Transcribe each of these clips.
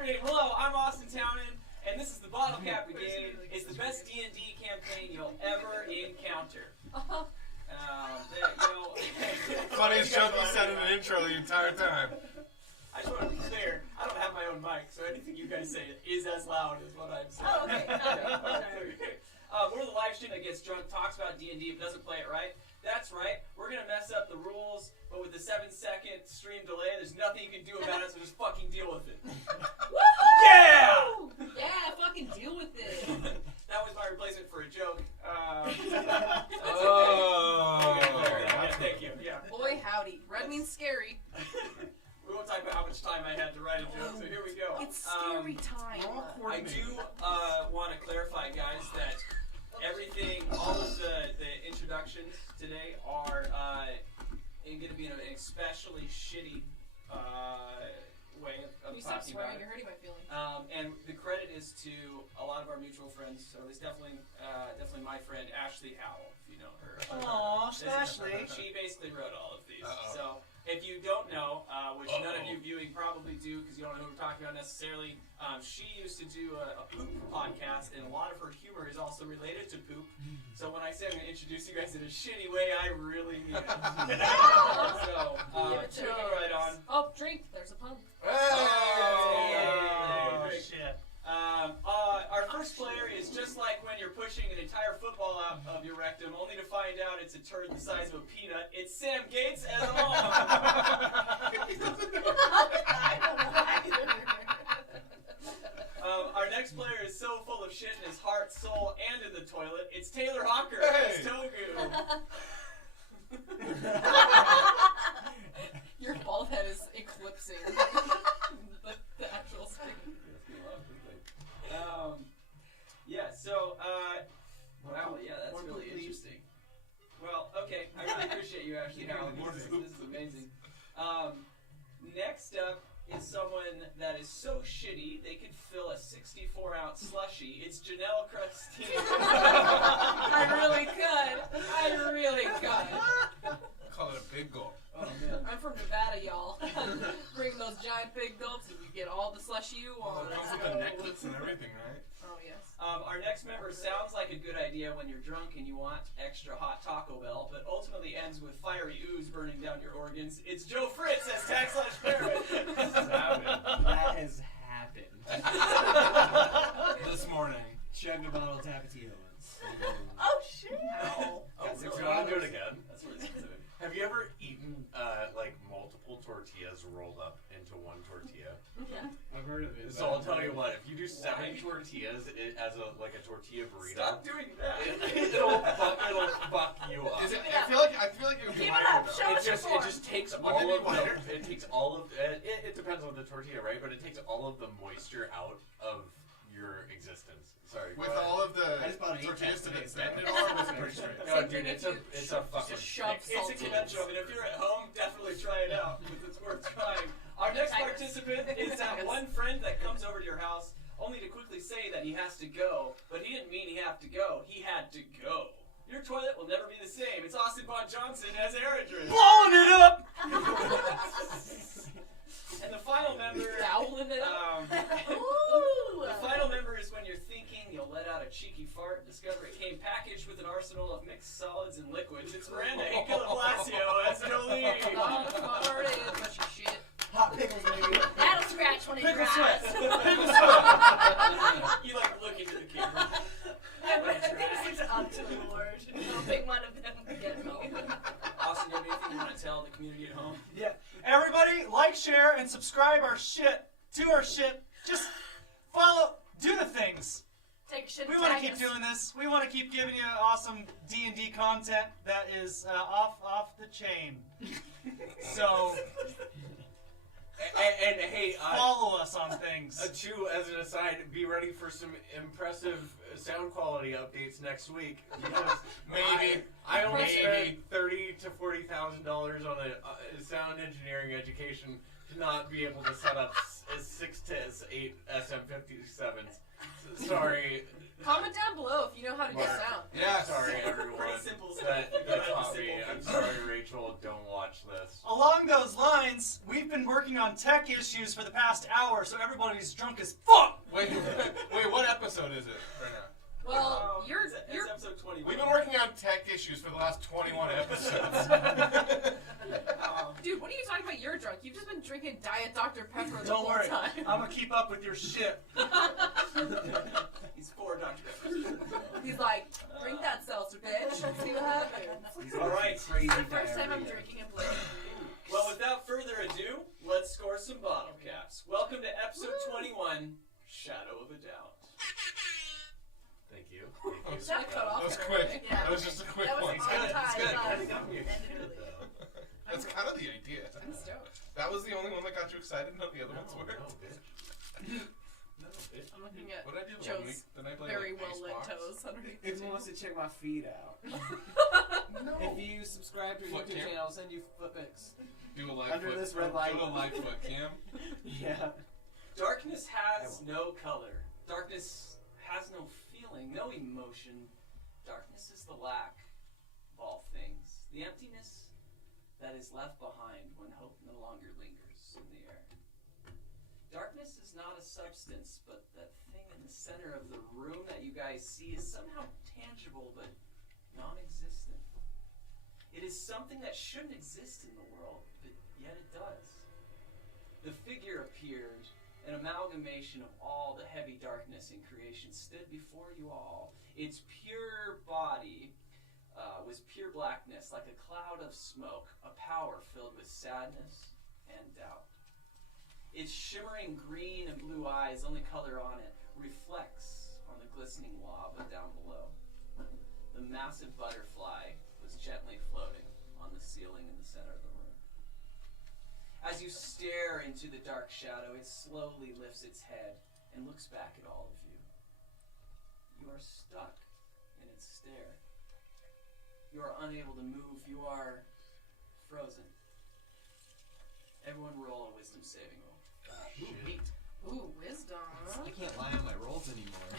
stream. Hello, I'm Austin Townend, and this is the Bottlecap Brigade. It's the best D&D campaign you'll ever encounter. Funniest joke you said in an intro the entire time. I just want to be clear, I don't have my own mic, so anything you guys say is as loud as what I'm saying. Oh, okay. We're the live stream that gets drunk, talks about D&D, but doesn't play it right. That's right, we're going to mess up the rules, but with the 7-second stream delay, there's nothing you can do about it, so just fucking deal with it. Woohoo! Yeah! Yeah, fucking deal with it. That was my replacement for a joke. Thank you. Yeah. Boy, howdy. Red means scary. We won't talk about how much time I had to write a joke, so here we go. It's scary time. I do want to clarify, guys, that everything, all of the introductions today are going to be in an especially shitty way of You stop talking swearing, about you're it. hurting my feelings. And the credit is to a lot of our mutual friends, so it's definitely my friend Ashley Howell, if you know her. Aww, Ashley. She basically wrote all of these. So if you don't know, which none of you viewing probably do because you don't know who we're talking about necessarily, she used to do a poop podcast, and a lot of her humor is also related to poop. So when I say I'm going to introduce you guys in a shitty way, I really mean it. So, moving right on. Oh, drink. There's a pun. Oh, shit. Our first player is just like when you're pushing an entire football out of your rectum, only to find out it's a turd the size of a peanut. It's Sam Gates as along. Our next player is so full of shit in his heart, soul, and in the toilet. It's Taylor Hawker as Togu. Your bald head is eclipsing the actual screen. Wow, yeah, that's really interesting. Well, okay, I really appreciate you, Ashley. This is amazing. Next up is someone that is so shitty they could fill a 64-ounce slushie. It's Janelle Crustine. I really could. Call it a big gulp. Oh, man. I'm from Nevada, y'all. Bring those giant big gulps and you get all the slushy you want. It comes with a necklace and everything, right? Oh, yes. Our next member sounds like a good idea when you're drunk and you want extra hot Taco Bell, but ultimately ends with fiery ooze burning down your organs. It's Joe Fritz as Tag/Parrot. That has happened. This morning. Chugged a bottle of Tapatio's. Oh, shit. Oh, If really? you want to do it again, That's really sensitive. have you ever eaten like multiple tortillas rolled up into one tortilla? Yeah. I've heard of it. So I'll tell you what, if you do 7 tortillas as a tortilla burrito, Stop doing that. it'll fuck you up. Is it? I feel like it would be Keep it lighter up, though. show It just takes all Wouldn't it of be lighter? it depends on the tortilla, right? But it takes all of the moisture out of your existence. Sorry. With all of the I just bought an tortillas eight-pack to today, extend it, or was it pretty straight? No, dude, it's a fucking shove It's a salt conventional. I mean, if you're at home, definitely try it out because it's worth trying. Our next participant is that one friend that comes over to your house only to quickly say that he has to go, but he didn't mean he had to go. He had to go. Your toilet will never be the same. It's Austin Von Johnson as Eridris. Blowing it up! And the final member. Dowling it up. The final member is when you're thinking you'll let out a cheeky fart and discover it came packaged with an arsenal of mixed solids and liquids. It's Miranda Hinkle Blasio as Jolene. Farted, bunch of shit. Hot pickles, baby. That'll scratch one of your Pickle eyes. sweat. You like look into the camera. I think it's up to the Lord. I'll pick one of them and get home. Austin, you have anything you want to tell the community at home? Yeah. Everybody, like, share, and subscribe to our shit. Just follow, do the things. Take a shit. We want to keep doing this. We want to keep giving you awesome D&D content that is off the chain. So And hey, follow us on things. too, as an aside, be ready for some impressive sound quality updates next week. Because Maybe. I only Maybe. spent $30,000 to $40,000 on a sound engineering education to not be able to set up 6 to 8 SM57s. Sorry. Comment down below if you know how to do Mark. sound. Yeah, Sorry, everyone. Pretty simple stuff. That taught me. I'm sorry, Rachel. Don't watch this. Along those lines, we've been working on tech issues for the past hour, so everybody's drunk as fuck. Wait, what episode is it right now? Well, you're It's episode 21. We've been working on tech issues for the last 21 episodes. dude. What are you talking about? You're drunk. You've just been drinking Diet Dr Pepper the Don't whole worry, time. I'm gonna keep up with your shit. He's 4 Dr. Peppers. He's like, drink that seltzer, bitch. See what happens. All right. Crazy It's the first time I'm diarrhea. drinking a blade. Well, without further ado, let's score some bottle caps. Welcome to episode 21, Shadow of a Doubt. Thank you. Is that cut off? That was or quick. anything? That was just a quick That was one. on time. Good. but Kinda got me ended excited, early. though. That's kind of the idea. I'm stoked. That was the only one that got you excited. None of the other ones were. No, bitch. No, bitch. I'm looking at What did I do? Joe's Did I play very like, well lit Icebox? toes underneath. If he wants to check my feet out. No. If you subscribe to our Foot YouTube cam? channel, I'll send you foot pics. Do a live Under foot. this red light. Do a live foot cam. Yeah. Darkness has no color. Darkness has no feeling, no emotion. Darkness is the lack of all things. The emptiness that is left behind when hope no longer lingers in the air. Darkness is not a substance, but that thing in the center of the room that you guys see is somehow tangible but non-existent. It is something that shouldn't exist in the world, but yet it does. The figure appeared, an amalgamation of all the heavy darkness in creation stood before you all. Its pure body was pure blackness, like a cloud of smoke, a power filled with sadness and doubt. Its shimmering green and blue eyes, only color on it, reflects on the glistening lava down below. The massive butterfly was gently floating on the ceiling in the center of the room. As you stare into the dark shadow, it slowly lifts its head and looks back at all of you. You are stuck in its stare. You are unable to move. You are frozen. Everyone roll a wisdom saving roll. Ooh, wisdom. I can't lie on my rolls anymore.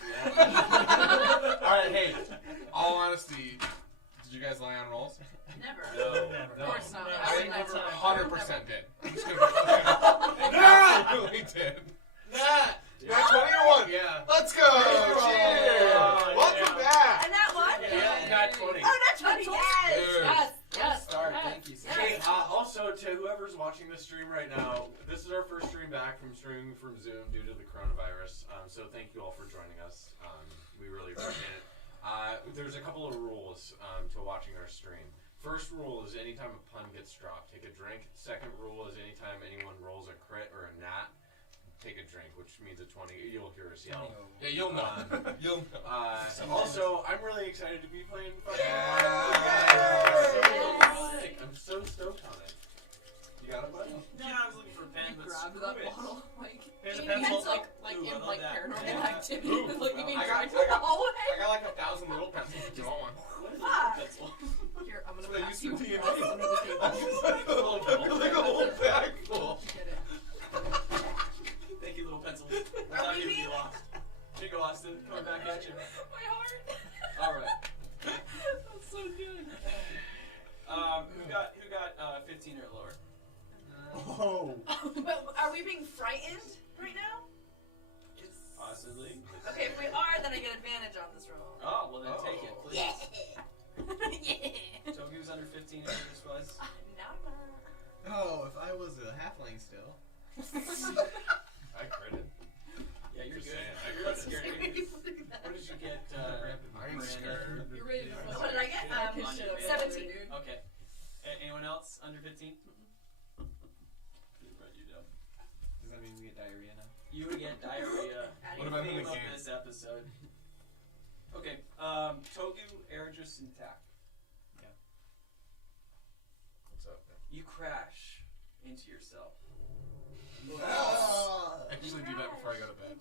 Alright, hey. All honesty, did you guys lie on rolls? Never. No. Of course not. I I wouldn't have time. 100% did. I'm just gonna I absolutely did. That. That's 20 or 1? Yeah. Let's go! Cheers! Oh, Welcome yeah. back! And that one? Yeah, got 20. Oh, that's 20. Yes. Dude. Yes. Yes. Start. Yes. Thank you, sir. Hey, also to whoever's watching this stream right now, this is our first stream back from streaming from Zoom due to the coronavirus. So thank you all for joining us. We really appreciate it. There's a couple of rules to watching our stream. First rule is anytime a pun gets dropped, take a drink. Second rule is anytime anyone rolls a crit or a nat, take a drink, which means a 20. You'll hear us yell. Yeah, you'll know. You'll know. Also, I'm really excited to be playing fucking Yeah. I'm so stoked on it. You got it, buddy? Yeah, I was looking for a pen, but Grab screw that it. bottle, like Here's a maybe pencil. it's like Ooh, I in love like that. paranormal Yeah. activity, Ooh. like you can I drive got- to the hallway. I got like 1,000 little pencils if you want one. What is Fuck. a pencil? Here, I'm gonna They pass used to you. be in That's under the table. like a whole bag full. Get it. Thank you, little pencil. Are Without we you, being- be lost. Here you go, Austin. Coming back at you. My heart. All right. That's so good. Who got 15 or lower? Oh. But are we being frightened right now? Possibly. Okay, if we are, then I get advantage on this roll. Oh, well then take it, please. Yeah. Togi was under 15 and this was. Nah. Oh, if I was a halfling still. I critted. Yeah, you're Just good. saying, I You're not critted. scared. What did you get? I'm Brandon? scared. You're ready to What What did I get? On your 17. Okay. Anyone else under 15? Write you down. Does that mean we get diarrhea now? You would get diarrhea. What about in Theme the of game? this episode. Okay. Togu, Ergis, and Tak. What's up? You crash into yourself. Actually do that before I go to bed.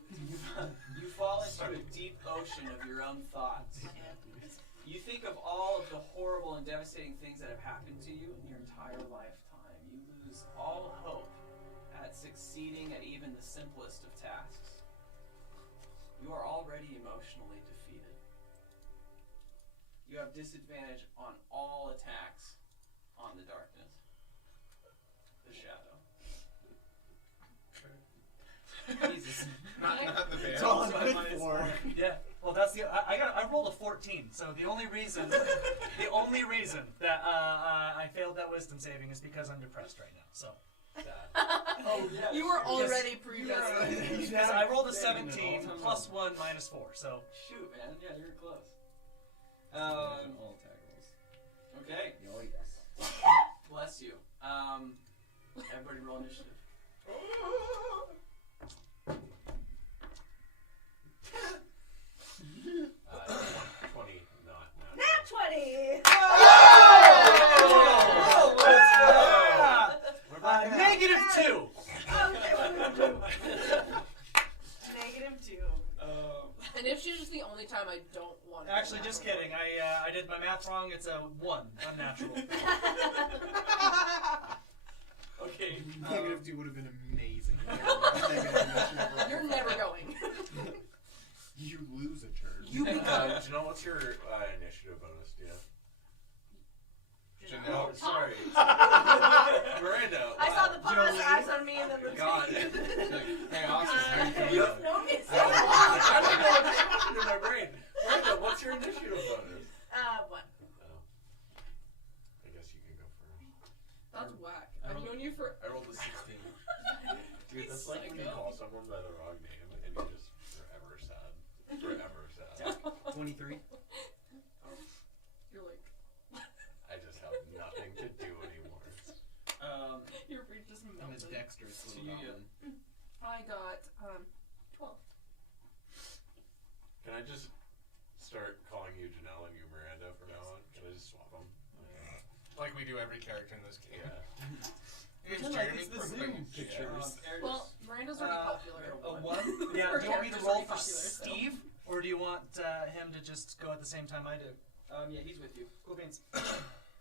You fall into a deep ocean of your own thoughts. You think of all of the horrible and devastating things that have happened to you in your entire lifetime. You lose all hope at succeeding at even the simplest of tasks. You are already emotionally defeated. You have disadvantage on all attacks on the darkness. The shadow. Jesus. Not the bear. It's all So good minus for. four. Yeah. Well, that's the. I rolled a 14. So the only reason that I failed that wisdom saving is because I'm depressed right now. So. Sad. Oh yeah. You were sure. already predestined. Because I rolled a 17 plus 1 minus 4. So. Shoot, man. Yeah, you're close. All attack rolls. Okay. Oh, yes. Bless you. Everybody roll initiative. 20, not. Nat 20! We're back. -2. Okay, what do we do? -2. And if she's just the only time I don't want to. Actually, just kidding. I did my math wrong. It's a 1. Unnatural. Okay. -2 would have been amazing. You're never going. You lose a turn. Do you know what's your initiative bonus? Do you know? Janelle. Oh, sorry. Miranda. I saw the wow. pause eyes on me and then the God. Hey, Austin, how you doing? You've known me so I don't long. know what's happening in my brain. Miranda, what's your initiative bonus? 1. Oh. I guess you can go first. That's whack. I've known you for. I rolled a 16. Dude, that's like when you Psycho. call someone by the wrong name and you're just forever sad. Forever sad. 23. You're like. I just have nothing to do anymore. Your brain just I'm a melted. dexterous So little you- goblin. I got 12. Can I just start calling you Janelle and you Miranda from now on? Can I just swap them? Like we do every character in this game. Yeah. It's Like, Jeremy it's the from Zoom Vegas. pictures. Well, Miranda's already popular. A 1? Yeah. Her Do you want me to character's roll already for popular, so. Steve, or do you want him to just go at the same time I do? Yeah, he's with you. Cool beans.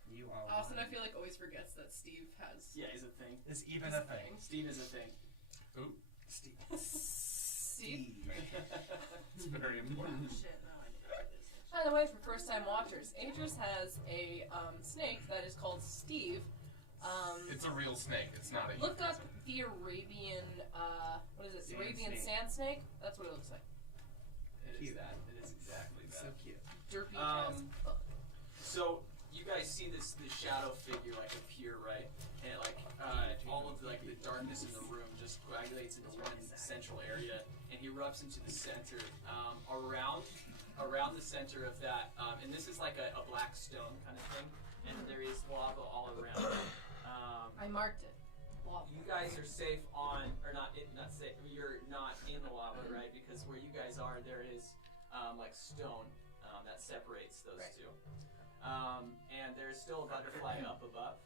You are Austin, I one. feel like always forgets that Steve has. Yeah, he's a thing. Is even a thing. Steve is a thing. Ooh, Steve. Steve. it's very important. Shit, no, I didn't do this. By the way, for first-time watchers, Adris has a snake that is called Steve. It's a real snake. It's not a. Look up the Arabian. What is it? Sand Arabian snake. sand snake. That's what it looks like. It is Cute. that. It is exactly So that. cute. Derpy Um, as fuck. So you guys see this shadow figure like appear, right? And like all of the darkness in the room just coagulates into one central area, and he erupts into the center. Around the center of that, and this is like a black stone kind of thing, and there is lava all around it. I marked it. Lava. You guys are safe on, or not safe. You're not in the lava, right? Because where you guys are, there is like stone that separates those Right. two. And there's still a butterfly up above.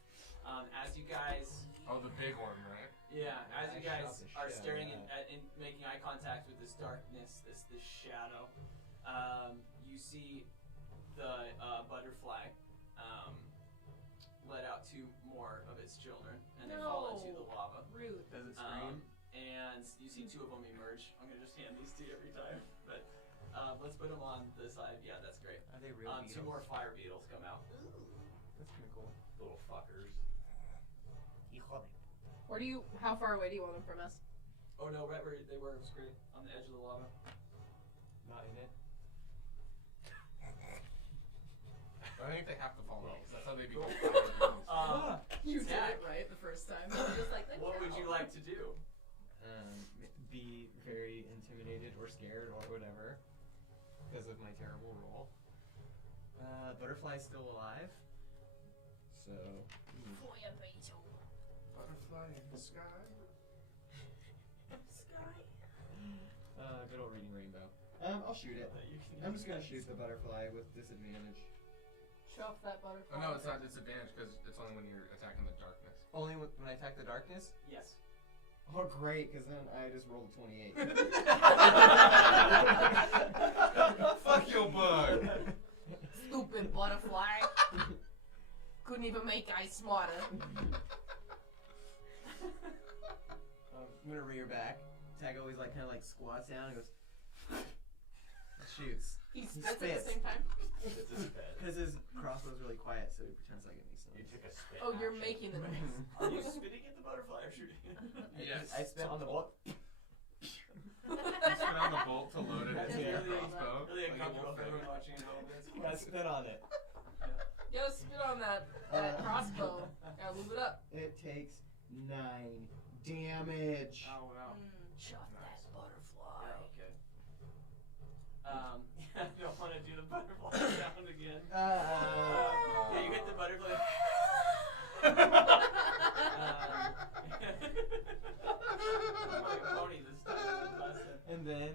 As you guys, Oh, the big one, right? yeah, as you I guys shot the are shit out staring of in making eye contact with this darkness, this shadow, you see the butterfly let out 2 more of its children, and they fall into the lava. Rude. Does it scream? And you see 2 of them emerge. I'm gonna just hand these to you every time, but let's put them on the side. Yeah, that's great. Are they real 2 more fire beetles come out. That's kind of cool. Little fuckers. Where do you? How far away do you want them from us? Oh no, right where they were was great. On the edge of the lava. Not in it. I think they have to fall in. That's how they become. You did Zach, it right the first time. Just like what would you like to do? Be very intimidated or scared or whatever because of my terrible roll. Butterfly's still alive, so Butterfly in the sky. good old reading rainbow. I'll shoot it. I'm just gonna shoot the butterfly with disadvantage. show off that butterfly. Oh no, it's not disadvantage because it's only when you're attacking the darkness. Only when I attack the darkness. Yes. Oh great, because then I just rolled a 28. Fuck your bug. Stupid butterfly. Couldn't even make ice smarter. I'm gonna rear back. Tag always kind of squats down and goes. shoots. He spits at the same time. It's a spit. Because his crossbow's really quiet, so he pretends like it makes You noise. took a spit. Oh, you're action. making the noise. Are you spitting at the butterfly or shooting? Yes. I spit on the bolt. You spit on the bolt to load it That's into your really- crossbow. Really like a uncomfortable wolf for thing. everyone watching at home. I spit on it. You gotta spit on that crossbow. Gotta move it up. It takes 9 damage. Oh wow. Shot that butterfly. Yeah, okay. I don't want to do the butterfly sound again. Yeah, you hit the butterfly. I'm like a pony this time. And then,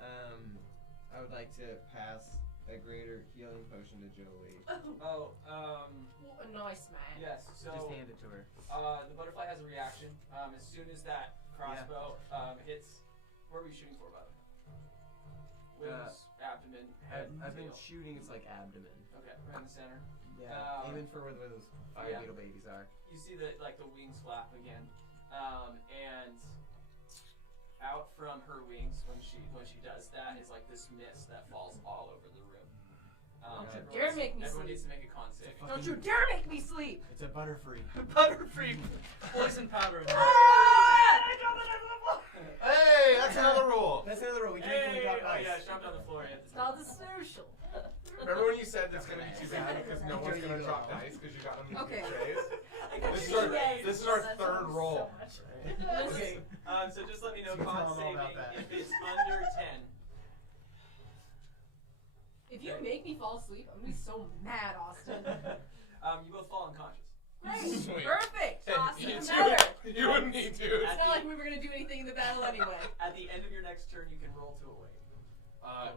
I would like to pass a greater healing potion to Jolie. Oh, A nice man. yes. So Just hand it to her. the butterfly has a reaction. As soon as that crossbow hits, where were you shooting for, by the way? Wings, abdomen, head, I've been tail. shooting its like abdomen. Okay, right in the center. Yeah, aiming for where those fire yeah. beetle babies are. You see the wings flap again, and out from her wings when she does that is like this mist that falls all over the room. Don't you everyone dare needs- make me everyone sleep. needs to make a con saving. Don't you dare make me sleep! It's a butterfree. Butterfree poison powder. Hey, that's another rule. That's another rule. We drink when we drop oh ice. yeah, jumped on the floor. Yeah, It's called the social. Remember when you said it's gonna be too bad because no one's gonna drop dice because you got them in Okay. your trays? This is our third roll. Okay, so just let me know You can con tell them all saving about that. if it's under 10. If you make me fall asleep, I'm gonna be so mad, Austin. You both fall unconscious. Sweet. Perfect! Hey, Austin, you better! too. You wouldn't need to. It's not like we were gonna do anything in the battle anyway. At the end of your next turn, you can roll to awake.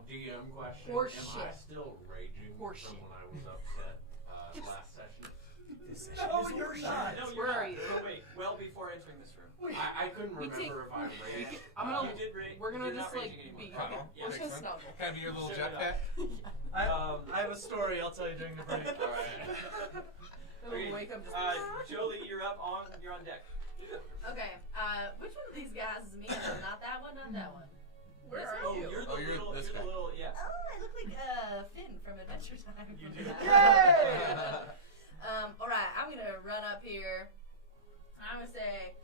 DM question. Horse Am I shit. still raging Horse from shit. when I was upset last session? No, you're not. No, Where you're are not. you? Oh, wait, well before entering this room. I couldn't We remember if I raged. I'm gonna. You did rage. We're gonna You're just not like raging be. anymore. Okay, Uh-oh. we're just gonna Makes sense. snuggle. Have you a little Shut it jetpack? I have a story I'll tell you during the break. Then we'll wake up. Jolie, you're up on. You're on deck. Okay, which one of these guys is me? No, not that one, not that one. Where This are one? you? You're the Oh, you're little. this You're the guy. little. Yeah. Oh, I look like Finn from Adventure Time. You Remember do. that? Alright, I'm gonna run up here. I'm gonna say,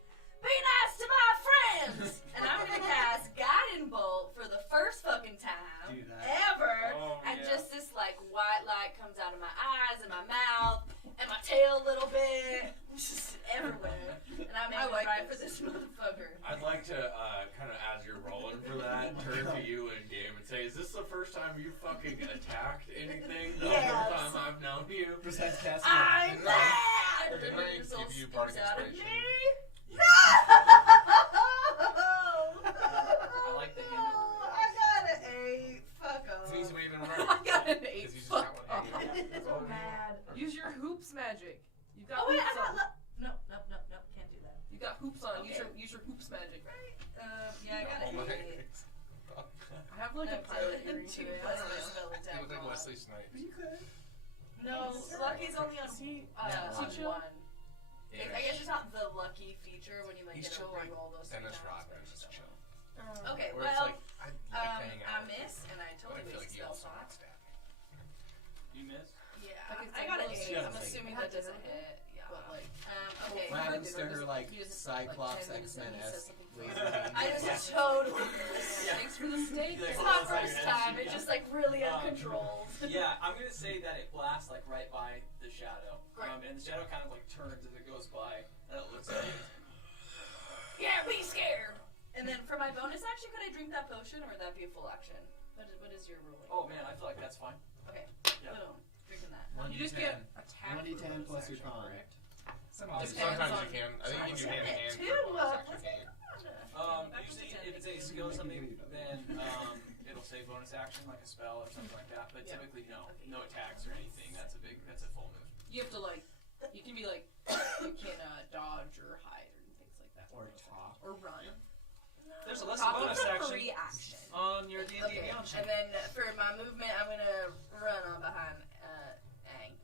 be nice to my friends! And I'm gonna cast Guiding Bolt for the first fucking time Do that. ever. Oh, And yeah. just this like white light comes out of my eyes and my mouth and my tail a little bit. Just everywhere. And I'm aiming like right this. for this motherfucker. I'd like to kind of, as you're rolling for that, turn to you in game and say, is this the first time you fucking attacked anything the Yes. whole time I've known you? Besides casting. I'm mad! Didn't I This all give you bardic sticks out of inspiration? me. No! I like the hand over your I got an 8. Fuck off. It's an easy way to I remember. got an 8. Because you just Fuck got one off. hanging. That's all. Mad. Use your hoops magic. You got Oh wait, I hoops got on. no, can't do that. You got hoops on. Okay. Use your hoops magic. Right? Yeah, I got Oh an my. 8. I have like a pilot hearing Two today. plus I don't my know. spell He attack. looked like mod. Wesley Snipes. No, Lucky's only on Yeah. Teach you? one. I guess it's not the lucky feature when you like He's get a chill like roll those Dennis 3 times, but Rodman it's is just chill. Okay, Where it's well, like, I'd like to hang I out. miss and I But I totally feel like waste you spell also slot. might stab me. You missed. Yeah, Like it's I got an like 8. most- I'm assuming that doesn't hit. Yeah, But like, okay. What happens to her like He doesn't, Cyclops 10 minutes in, X-Men he says esque something laser funny. beam? I just totally. Thanks for the steak. Yeah. It's my first time. It's just like really uncontrolled. Yeah, I'm gonna say that it blasts like right by the shadow, Great. and the shadow kind of like turns as it goes by, and it looks at you. Yeah, be scared. And then for my bonus action, could I drink that potion or would that be a full action? What is your ruling? Oh man, I feel like that's fine. Okay. Yeah. Boom. Drinking that. You just get attacked. 1d10 plus your con. correct? Sometimes Depends on- you can. I think you can do hand in hand. Two, for bonus action, can't you? Usually if it's a skill or something, then it'll say bonus action like a spell or something like that. But Yeah. typically no attacks or anything. That's a full move. You have to like, you can be like, you can dodge or hide or things like that. Or talk. Or run. There's a list Talk of bonus It's a action free action. on your D&D Okay, Beyond sheet. and then for my movement, I'm gonna run on behind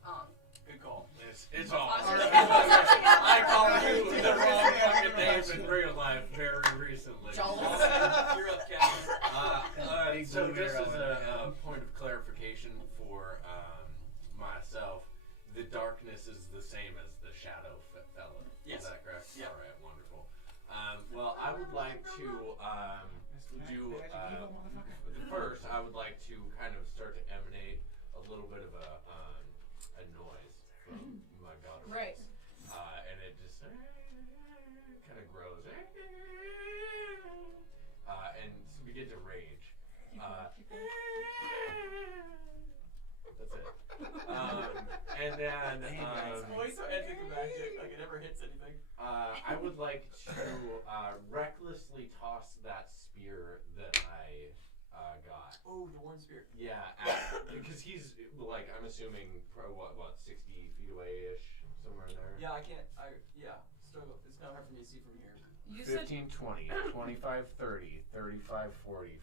Ong. Good Cole. It's all. Awesome. I called you the wrong fucking name in real life very recently. Jollis. You're up, Captain. Alright, so just as a point of clarification for myself, the darkness is the same as the shadow fella. Yes. Is that correct? Yeah. Alright, wonderful. Well, I would like to do first. I would like to kind of start to emanate a little bit of a noise from my god. Right. And it just kind of grows. And begin to rage. That's it. And then Always so anticlimactic, like it never hits anything. I would like to recklessly toss that spear that I got. Oh, the one spear. Yeah, because he's like, I'm assuming what 60 feet away ish, somewhere in there. Yeah, I can't. Struggle. It's kind of hard for me to see from here. You said 15, 20, 25, 30, 35, 40,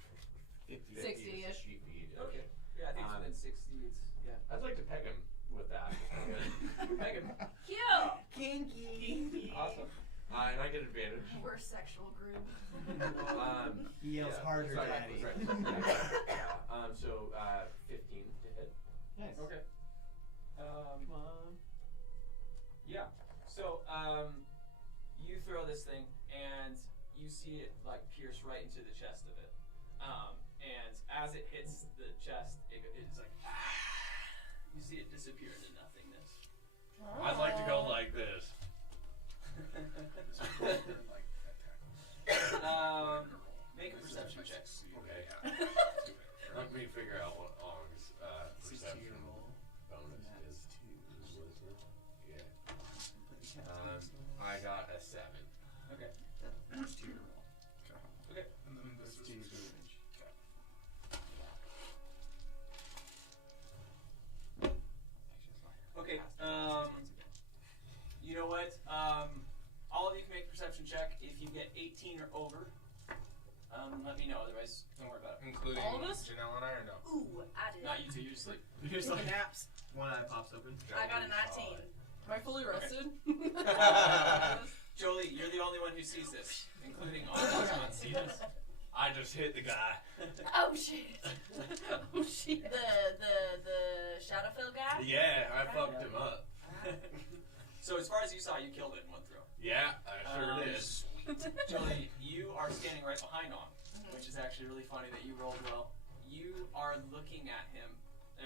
50, 60-ish. feet. Okay. Yeah, I think it's within 60. It's I'd like to peg him with that. Peg him. Cute. Kinky. Awesome. And I get advantage. We're a sexual group. He yells harder, sorry, daddy. So 15 to hit. Nice. Okay. Come on. Yeah. So you throw this thing and you see it like pierce right into the chest of it. And as it hits the chest, it's like you see it disappear into nothingness. I'd like to go like this. Make a perception check. Okay. Let me figure out what Ong's perception bonus is. Yeah. I got a 7. Okay. That's 2 roll. Okay. And then this is damage. Okay. You know what? All of you can make a perception check. If you get 18 or over, let me know. Otherwise, don't worry about it. Including All of us? Janelle and I, or no? Ooh, I did. Not you two. You just sleep. You're just like naps. One eye pops open. I got a 19. Am I fully rested? Jolie, you're the only one who sees this, including all of us not see this. I just hit the guy. Oh shit. Oh shit. The Shadowfell guy? Yeah, I fucked him up. So as far as you saw, you killed it in one throw. Yeah, I sure did. Jolie, you are standing right behind On, which is actually really funny that you rolled well. You are looking at him,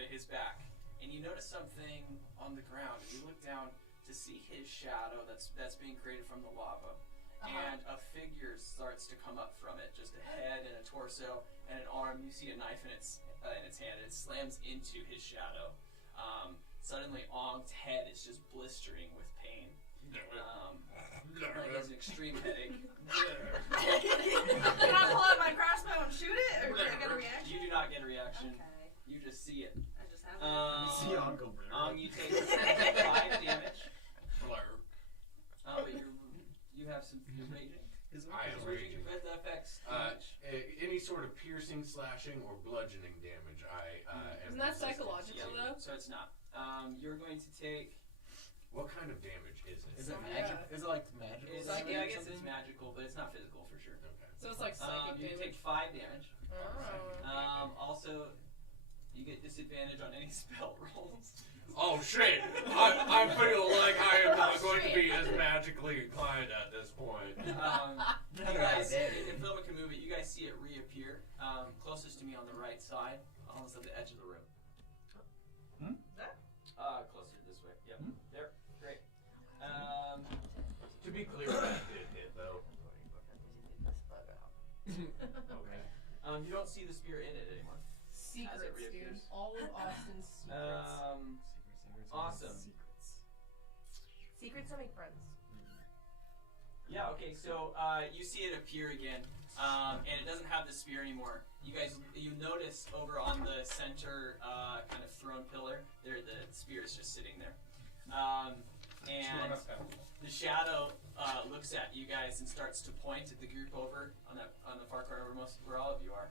his back, and you notice something on the ground. And you look down to see his shadow that's being created from the lava. And a figure starts to come up from it, just a head and a torso and an arm. You see a knife in its hand, and it slams into his shadow. Suddenly, Ong's head is just blistering with pain. Like it's an extreme headache. Can I pull out my crossbow and shoot it, or do I get a reaction? You do not get a reaction. Okay. You just see it. I just have You see Uncle Blur. You take 5 damage. Blur. But you have some raging. I am raging. But that affects Any sort of piercing, slashing, or bludgeoning damage, I am Isn't that resistant psychological to. though? So it's not. You're going to take. What kind of damage is it? Is it Yeah. magic? Is it like magical? It's, damage yeah, I or guess it's something? magical, but it's not physical for sure. Okay. So it's like psychic You damage. take 5 damage. Oh. Also, you get disadvantage on any spell rolls. Oh shit! I feel like I am not going to be as magically inclined at this point. You guys, if Philma can move it, you guys see it reappear closest to me on the right side, almost at the edge of the room. Closer this way. Yep. There. Great. To be clear, that did hit though. Okay. You don't see the spear in it anymore. Secrets, dude. reappears. All of Austin's secrets. Awesome. Secrets to make friends. Yeah, okay, so you see it appear again, and it doesn't have the spear anymore. You notice over on the center kind of throne pillar, there the spear is just sitting there. And the shadow looks at you guys and starts to point at the group over on the far corner where all of you are.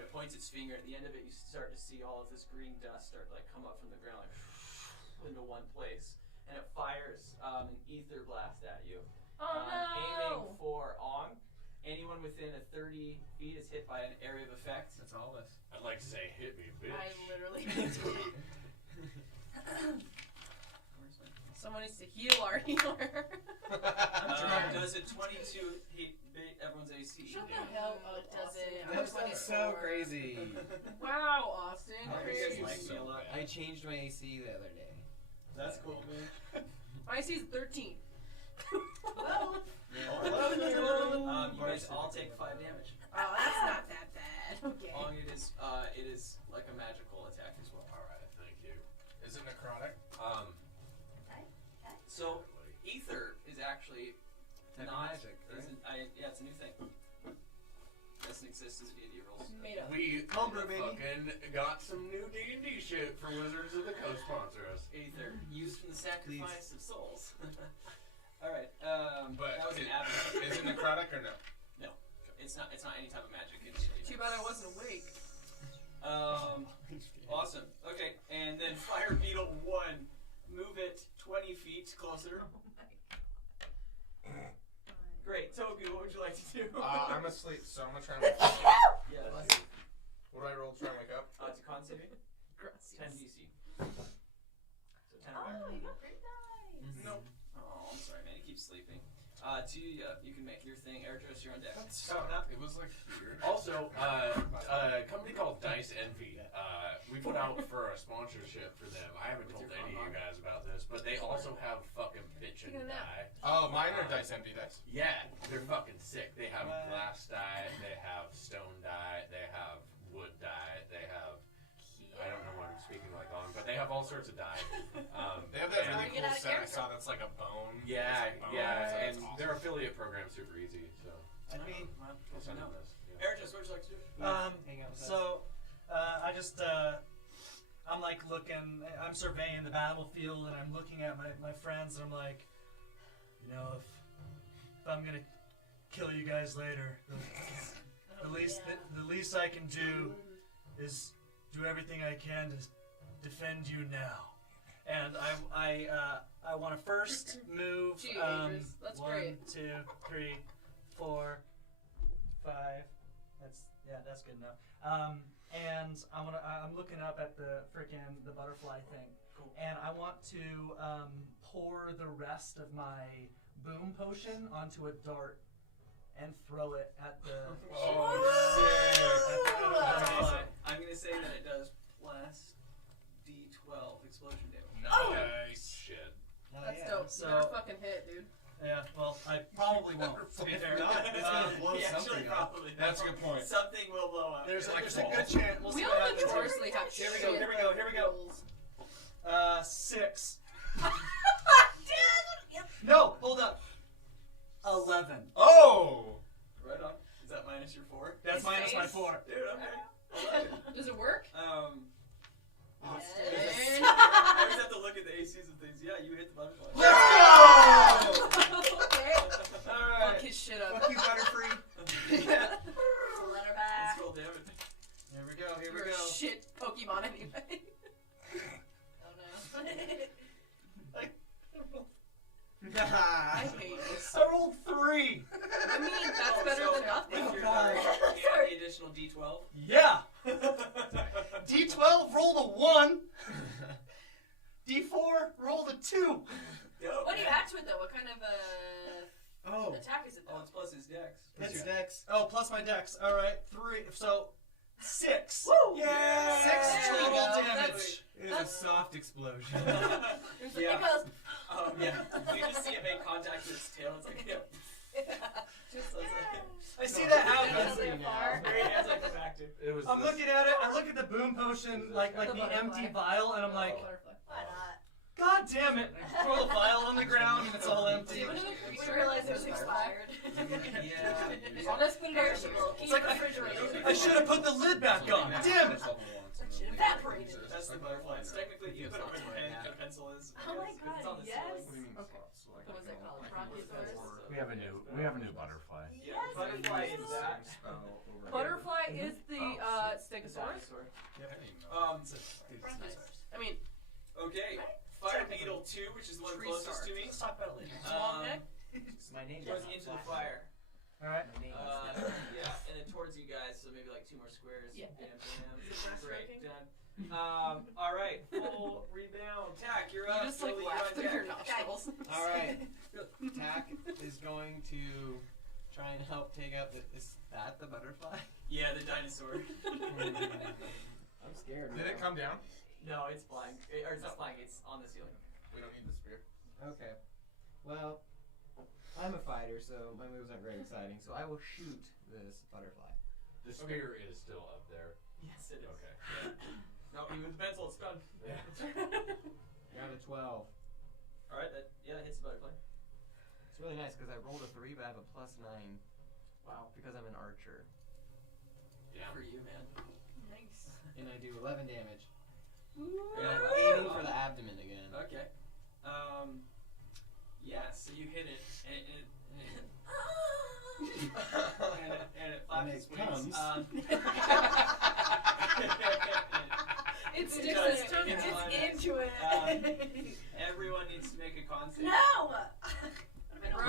It points its finger. At the end of it, you start to see all of this green dust start to come up from the ground, like into one place. and it fires an ether blast at you. Oh Aiming no! for Ong. Anyone within a 30 feet is hit by an area of effect. That's all of us. I'd like to say, hit me, bitch. I literally. Someone needs to heal our healer. Does a 22 hit everyone's AC? Shut the hell up, Austin. That's so crazy. Wow, Austin. How do you guys Crazy. like me a lot? I changed my AC the other day. That's cool, man. My AC is 13. Well, You guys all take 5 damage. Oh, that's not that bad. Okay. Ong, it is like a magical attack as well. Alright, thank you. Is it necrotic? So ether is actually Type of not magic, right? yeah, it's a new thing. Doesn't exist as D&D rules. Made up. We Homebrew, baby. fucking got some new D&D shit from Wizards of the Coast sponsor us. Ether used from the sacrifice of souls. All right. But that was an is average. it necrotic or no? No, it's not. It's not any type of magic. Too bad I wasn't awake. Awesome. Okay, and then Fire Beetle 1. Move it 20 feet closer. Great. Togu, what would you like to do? I'm asleep, so I'm gonna try and wake up. Yeah. What do I roll to try and wake up? It's a con saving. 10 DC. So 10 or better. oh, you got great dice. No. Oh, I'm sorry, man. He keeps sleeping. You can make your thing. Airjos, you're on deck. It was like here. Also, a company called Dice Envy. We put out for a sponsorship for them. I haven't told any of you guys about this, but they also have fucking bitchin' Taking a nap. die. Oh, mine are dice empty dice. Yeah, they're fucking sick. They have glass die, they have stone die, they have wood die, they have I don't know what I'm speaking like on, but they have all sorts of die. They have that and- really Get cool out of set I here. saw that's like a bone. Yeah, It's like bone, yeah, so and that's awesome. their affiliate program's super easy. So I mean, I'll send them this. Yeah. Airjos, what would you like to do? Hang out with us. so I just I'm like looking, I'm surveying the battlefield, and I'm looking at my friends, and I'm like, you know, if I'm gonna kill you guys later, the least I can do is do everything I can to defend you now. And I want to first move. Gee, Idris, that's 1, great. 2, 3, 4, 5. That's good enough. And I'm looking up at the butterfly thing, Cool. and I want to pour the rest of my boom potion onto a dart and throw it at the. I'm gonna say that it does plus D12 explosion damage. Nice. Shit. That's yeah. dope. So- You better fucking hit, dude. Yeah, well, I probably won't. To be fair, It's gonna blow Yeah, something actually, up. probably. That's a good point. Something will blow up. there's a Like good balls. chance. We'll We see all what happens. notoriously have Here we shit go. Here we go. Here we go. rolls. 6. Yep. No, hold up. 11. Oh! Right on. Is that minus your 4? That's His minus my face. 4. Dude, okay. Does it work? Yes. I always have to look at the ACs of things. Yeah, you hit the butterfly. Let's go! Okay. Fuck Alright. his shit up. Fuck you, Butterfree. Yeah. Letter Let's back. roll damage. Here we go. Here You're we a go. shit Pokemon anyway. Oh no. I hate this. I rolled 3. I mean, that's better so than nothing. With your God. and the additional D12. Yeah. D12 rolled a 1. D4 rolled a 2. What do you add to it though? What kind of Oh, attack is it Oh, though? it's plus his dex. it's your dex. Oh, plus my dex. All right, 3. So 6. Woo! Yeah! 6 There we total go. damage. It is a soft explosion. Yeah. It goes. Yeah. You just see it make contact with its tail. It's like, yeah. Just like, I see that happen. That's so far. very anticlimactic. It was. I'm looking at it. I look at the boom potion, like The the empty butterfly. vial, and I'm like, Butterfly. Why not? God damn it! I throw the vial on the ground, and it's all empty. We realized it was expired. Yeah. Let's put it in Perishable. Keep like refrigerated. I should have put the lid back on. Damn it! Evaporated. That's the butterfly. It's technically, you put it where the pen and the pencil is. Oh my It's on god, the yes. ceiling. Okay. What was it called? Bronchiosaurus? We have a new butterfly. Yeah, Yes, butterfly is that. Butterfly is the Stegosaurus. Dinosaur. Yep. Um, Bronchiosaurus. I mean, okay. Fire Beetle 2, which is the one Tree closest star. to me. Let's talk about it later. Long neck. My name Goes is not into the Flash. fire. Alright. My name is Yeah, and then towards you guys, so maybe like 2 more squares. Yeah. Bam, Is it bam. not Great, stroking? done. All right, full rebound. Tack, you're You up. just like Jolie, laugh you're through on your deck. nostrils. All right. Tack is going to try and help take out the. Is that the butterfly? Yeah, the dinosaur. I'm scared. Did it now. come down? No, it's flying. Or it's not flying, it's on the ceiling. We don't need the spear. Okay. Well, I'm a fighter, so my moves aren't very exciting. So I will shoot this butterfly. The spear is still up there. Yes, it is. Okay. No, even with the pencil, it's done. Yeah. Got a 12. Alright, that hits the butterfly. It's really nice because I rolled a 3, but I have a +9 Wow. because I'm an archer, Yeah. For you, man. Nice. and I do 11 damage. Yeah. I'm aiming for the abdomen again. Okay. Yeah, so you hit it, and it flaps its wings. It sticks does. its tongue It's out. line It's into it. everyone needs to make a con save. No! Bro.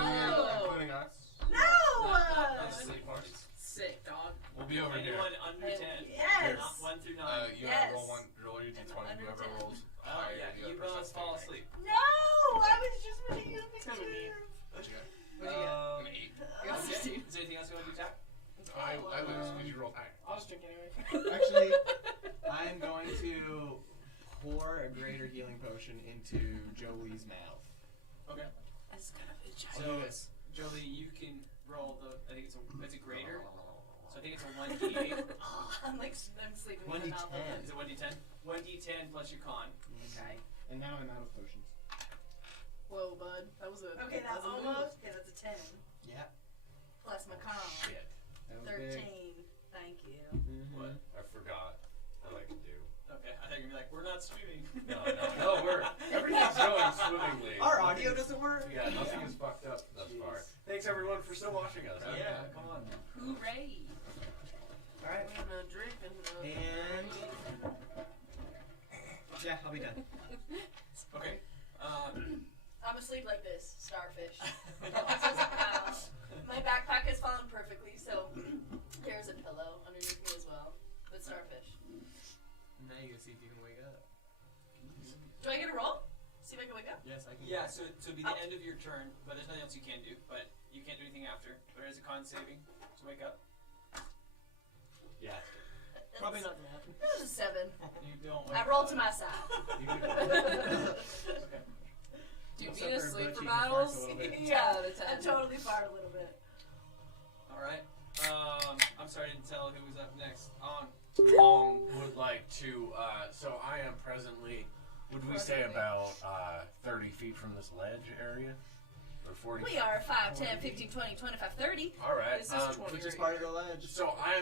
Including us. No! Not Sleep parts. Sick, dog. We'll be over here. Anyone under 10. Yes. Not 1 through 9. You Yes. roll one. Roll your d20. Under Whoever 10. rolls Oh, higher, yeah, the you other both person's fall taking asleep. No! I was just gonna use the Kinda neat. What you got? What do you got? An 8. I got 16. Is there anything else you want to do, Jack? I lose because you rolled higher. I'll just drink anyway. Actually, I'm going to pour a greater healing potion into Jolie's mouth. Okay. It's gonna be I'll do this. Jolie, you can roll the. I think it's a greater. So I think it's a 1d8. I'm sleeping with 1d10. my mouth open. Is it 1d10? 1d10 plus your con. Okay. And now I'm out of potions. Whoa, bud. That was a. Okay, that's that was a almost. Okay, that's a 10. Yeah. Plus my con. Shit. That was 13. big. Thank you. Mm-hmm. What? I forgot what I could do. Okay, I thought you were gonna be like, we're not streaming. No, everything's going swimmingly. Our audio doesn't work. Yeah, nothing is fucked up thus far. Thanks everyone for still watching us. Yeah, come on. Hooray. Alright. I'm gonna drink and. And yeah, I'll be done. Okay. I'm asleep like this, starfish. My backpack has fallen perfectly, so there's a pillow underneath me as well. But starfish. Now you can see if you can wake up. Do I get a roll? See if I can wake up? Yes, I can. Yeah, so it'll be the end of your turn, but there's nothing else you can do. But you can't do anything after. But there is a con saving to wake up. Yeah. Probably not gonna happen. It was a 7. You don't. I rolled to my side. You could Okay. Dude, What's being up, asleep everybody? for Cheating farts a battles. little bit. Yeah, 10 out of 10. I totally fired a little bit. All right. I'm sorry, I didn't tell who was up next. would like to, so I am presently, would we say about 30 feet from this ledge area? Or 40? We are 5, 10, 15, 20, 25, 30. Alright, This is 20 Which is right part of here. the ledge. so I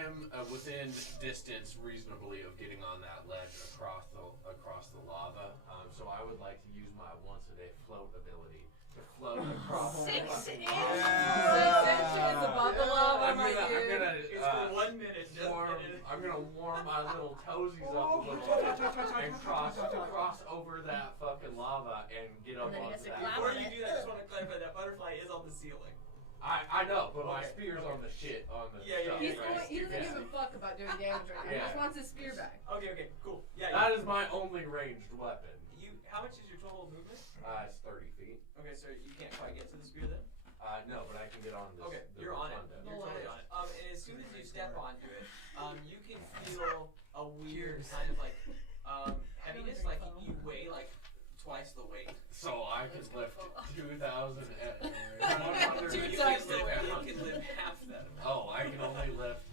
am within distance reasonably of getting on that ledge across the lava. So I would like to use my once a day float ability to float across. 6 inches. 6 inches above the lava, I'm my gonna, dude. It's for 1 minute. Just warm, get it. I'm gonna warm my little toesies up a little bit and cross over that fucking lava and get up And then he onto has to that. climb Before on you it. do that, I just want to clarify that butterfly is on the ceiling. I know, but my Okay. spear's on the shit on the Yeah, stuff. He right? doesn't give a fuck about doing damage right now. He Yeah. just wants his spear back. Okay, cool. Yeah. That is my only ranged weapon. How much is your total movement? It's 30 feet. Okay, so you can't quite get to the spear then. No, but I can get on this. Okay, the you're on it. rotunda. You're totally on it. And as soon as you step onto it, you can feel a weird kind of like heaviness, like you weigh like twice the weight. So I can lift 2,000 Two You times can the lift, weight. you can lift half that amount. Oh, I can only lift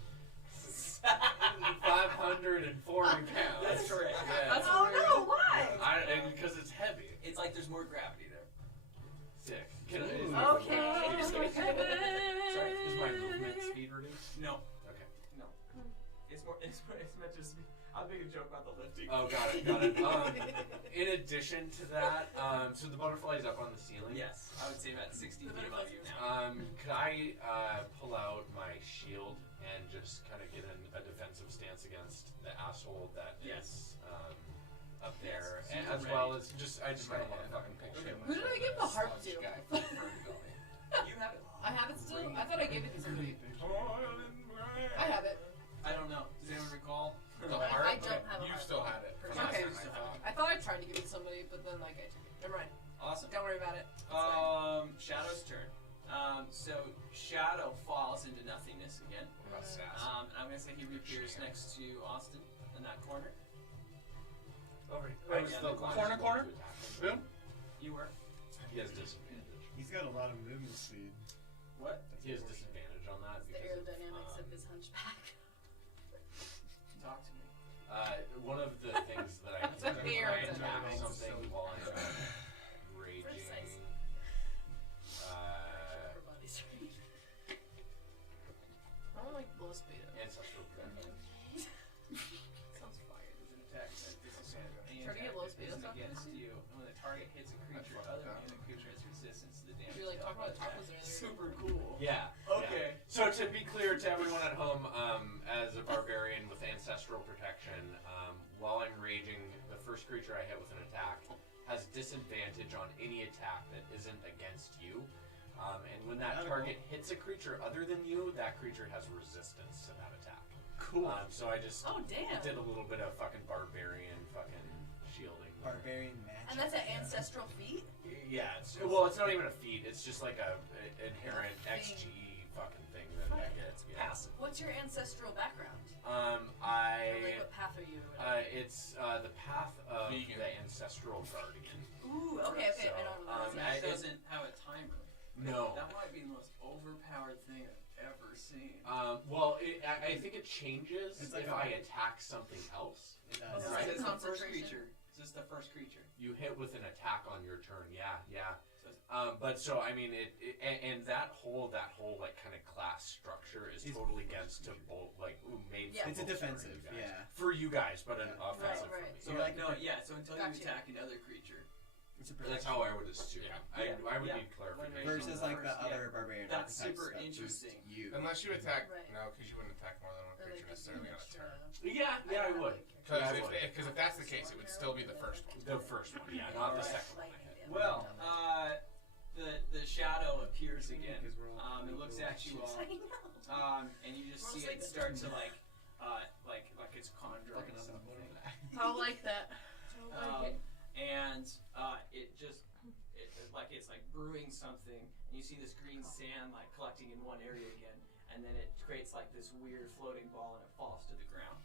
540 pounds. That's correct. Yeah. That's Oh no, why? Because it's heavy. It's like there's more gravity there. Sick. Can Ooh. I, Okay. Sorry, is my movement speed reduced? No, Okay. no. It's meant to be. I'll make a joke about the lifting. Oh, got it. In addition to that, so the butterfly is up on the ceiling. Yes, I would say about 60 feet above you now. Could I pull out my shield and just kind of get in a defensive stance against the asshole that Yes. is up there, and as well as I just got a lot of fucking pictures. Who did I give the harp to? You have it. I have it still? I thought I gave it to somebody. I have it. I don't know. Does anyone recall? The I heart? don't have a You heart. still had it. from Okay. last time, I thought. I thought I tried to give it to somebody, but then like I took it. Never mind. Awesome. Don't worry about it. It's fine. Shadow's turn. So Shadow falls into nothingness again. That's sad. And I'm gonna say he reappears next to Austin in that corner. Over Right, here. yeah, the corner. Boom. You were. He has disadvantage. He's got a lot of movement speed. What? He has disadvantage on that It's the because aerodynamics of his hunchback. Talk to me. One of the things that I It's can a do bear is attack. something while I'm raging. Precise. Her body's ready. I don't like blow speed. Ancestral protection. Sounds fire. There's an attack that disadvantage. Try to get low speed, Isn't that's not against you. And when the target hits a creature other than you, the creature has resistance to the damage. We were like dealt talking by about the tacos attack. earlier. Super cool. Yeah. Okay. Yeah. So to be clear to everyone at home, as a barbarian with ancestral protection, while I'm raging, the first creature I hit with an attack has disadvantage on any attack that isn't against you. And when that target hits a creature other than you, that creature has resistance to that attack. Cool. So I just Oh damn! did a little bit of fucking barbarian fucking shielding. Barbarian magic. And that's an ancestral feat. Yeah, it's not even a feat. It's just like a inherent XG fucking thing that I get. Yeah. Passive. What's your ancestral background? Or I like what path are you? it's the path of Vegan. the ancestral guardian. Ooh, okay, So, I know what And that it is. doesn't have a timer. No. That might be the most overpowered thing I've ever seen. Well, I think it changes It's like if a- I attack something else. It Oh, does. right. It's the first Concentration. creature. Is this the first creature? You hit with an attack on your turn. Yeah. So it's- But so I mean and that whole like kind of class structure is It's- totally against to both made. Yeah. for It's a both for defensive, you guys. yeah. For you guys, but an Yeah. offensive Right, for me. So You're like- so until Gotcha. you attack another creature. It's a That's protection. how I would assume. Yeah. I would Yeah. need clarification. Versus like the First, yeah. other barbarian That's archetypes super that interesting. boost you. Unless you attack, Right. no, because you wouldn't attack more than one Or like creature the necessarily on a extra- turn. Yeah, I would. Because Yeah, I would. if that's the case, it would still be the first one. The first one, yeah, not the Alright. second one. Like, yeah. Well, the shadow appears again. Because we're all It looks at you all. I know. And you just Well, see it's it like start to like it's conjuring Fucking up something. I like that. And it's like brewing something, and you see this green sand like collecting in one area again, and then it creates like this weird floating ball, and it falls to the ground.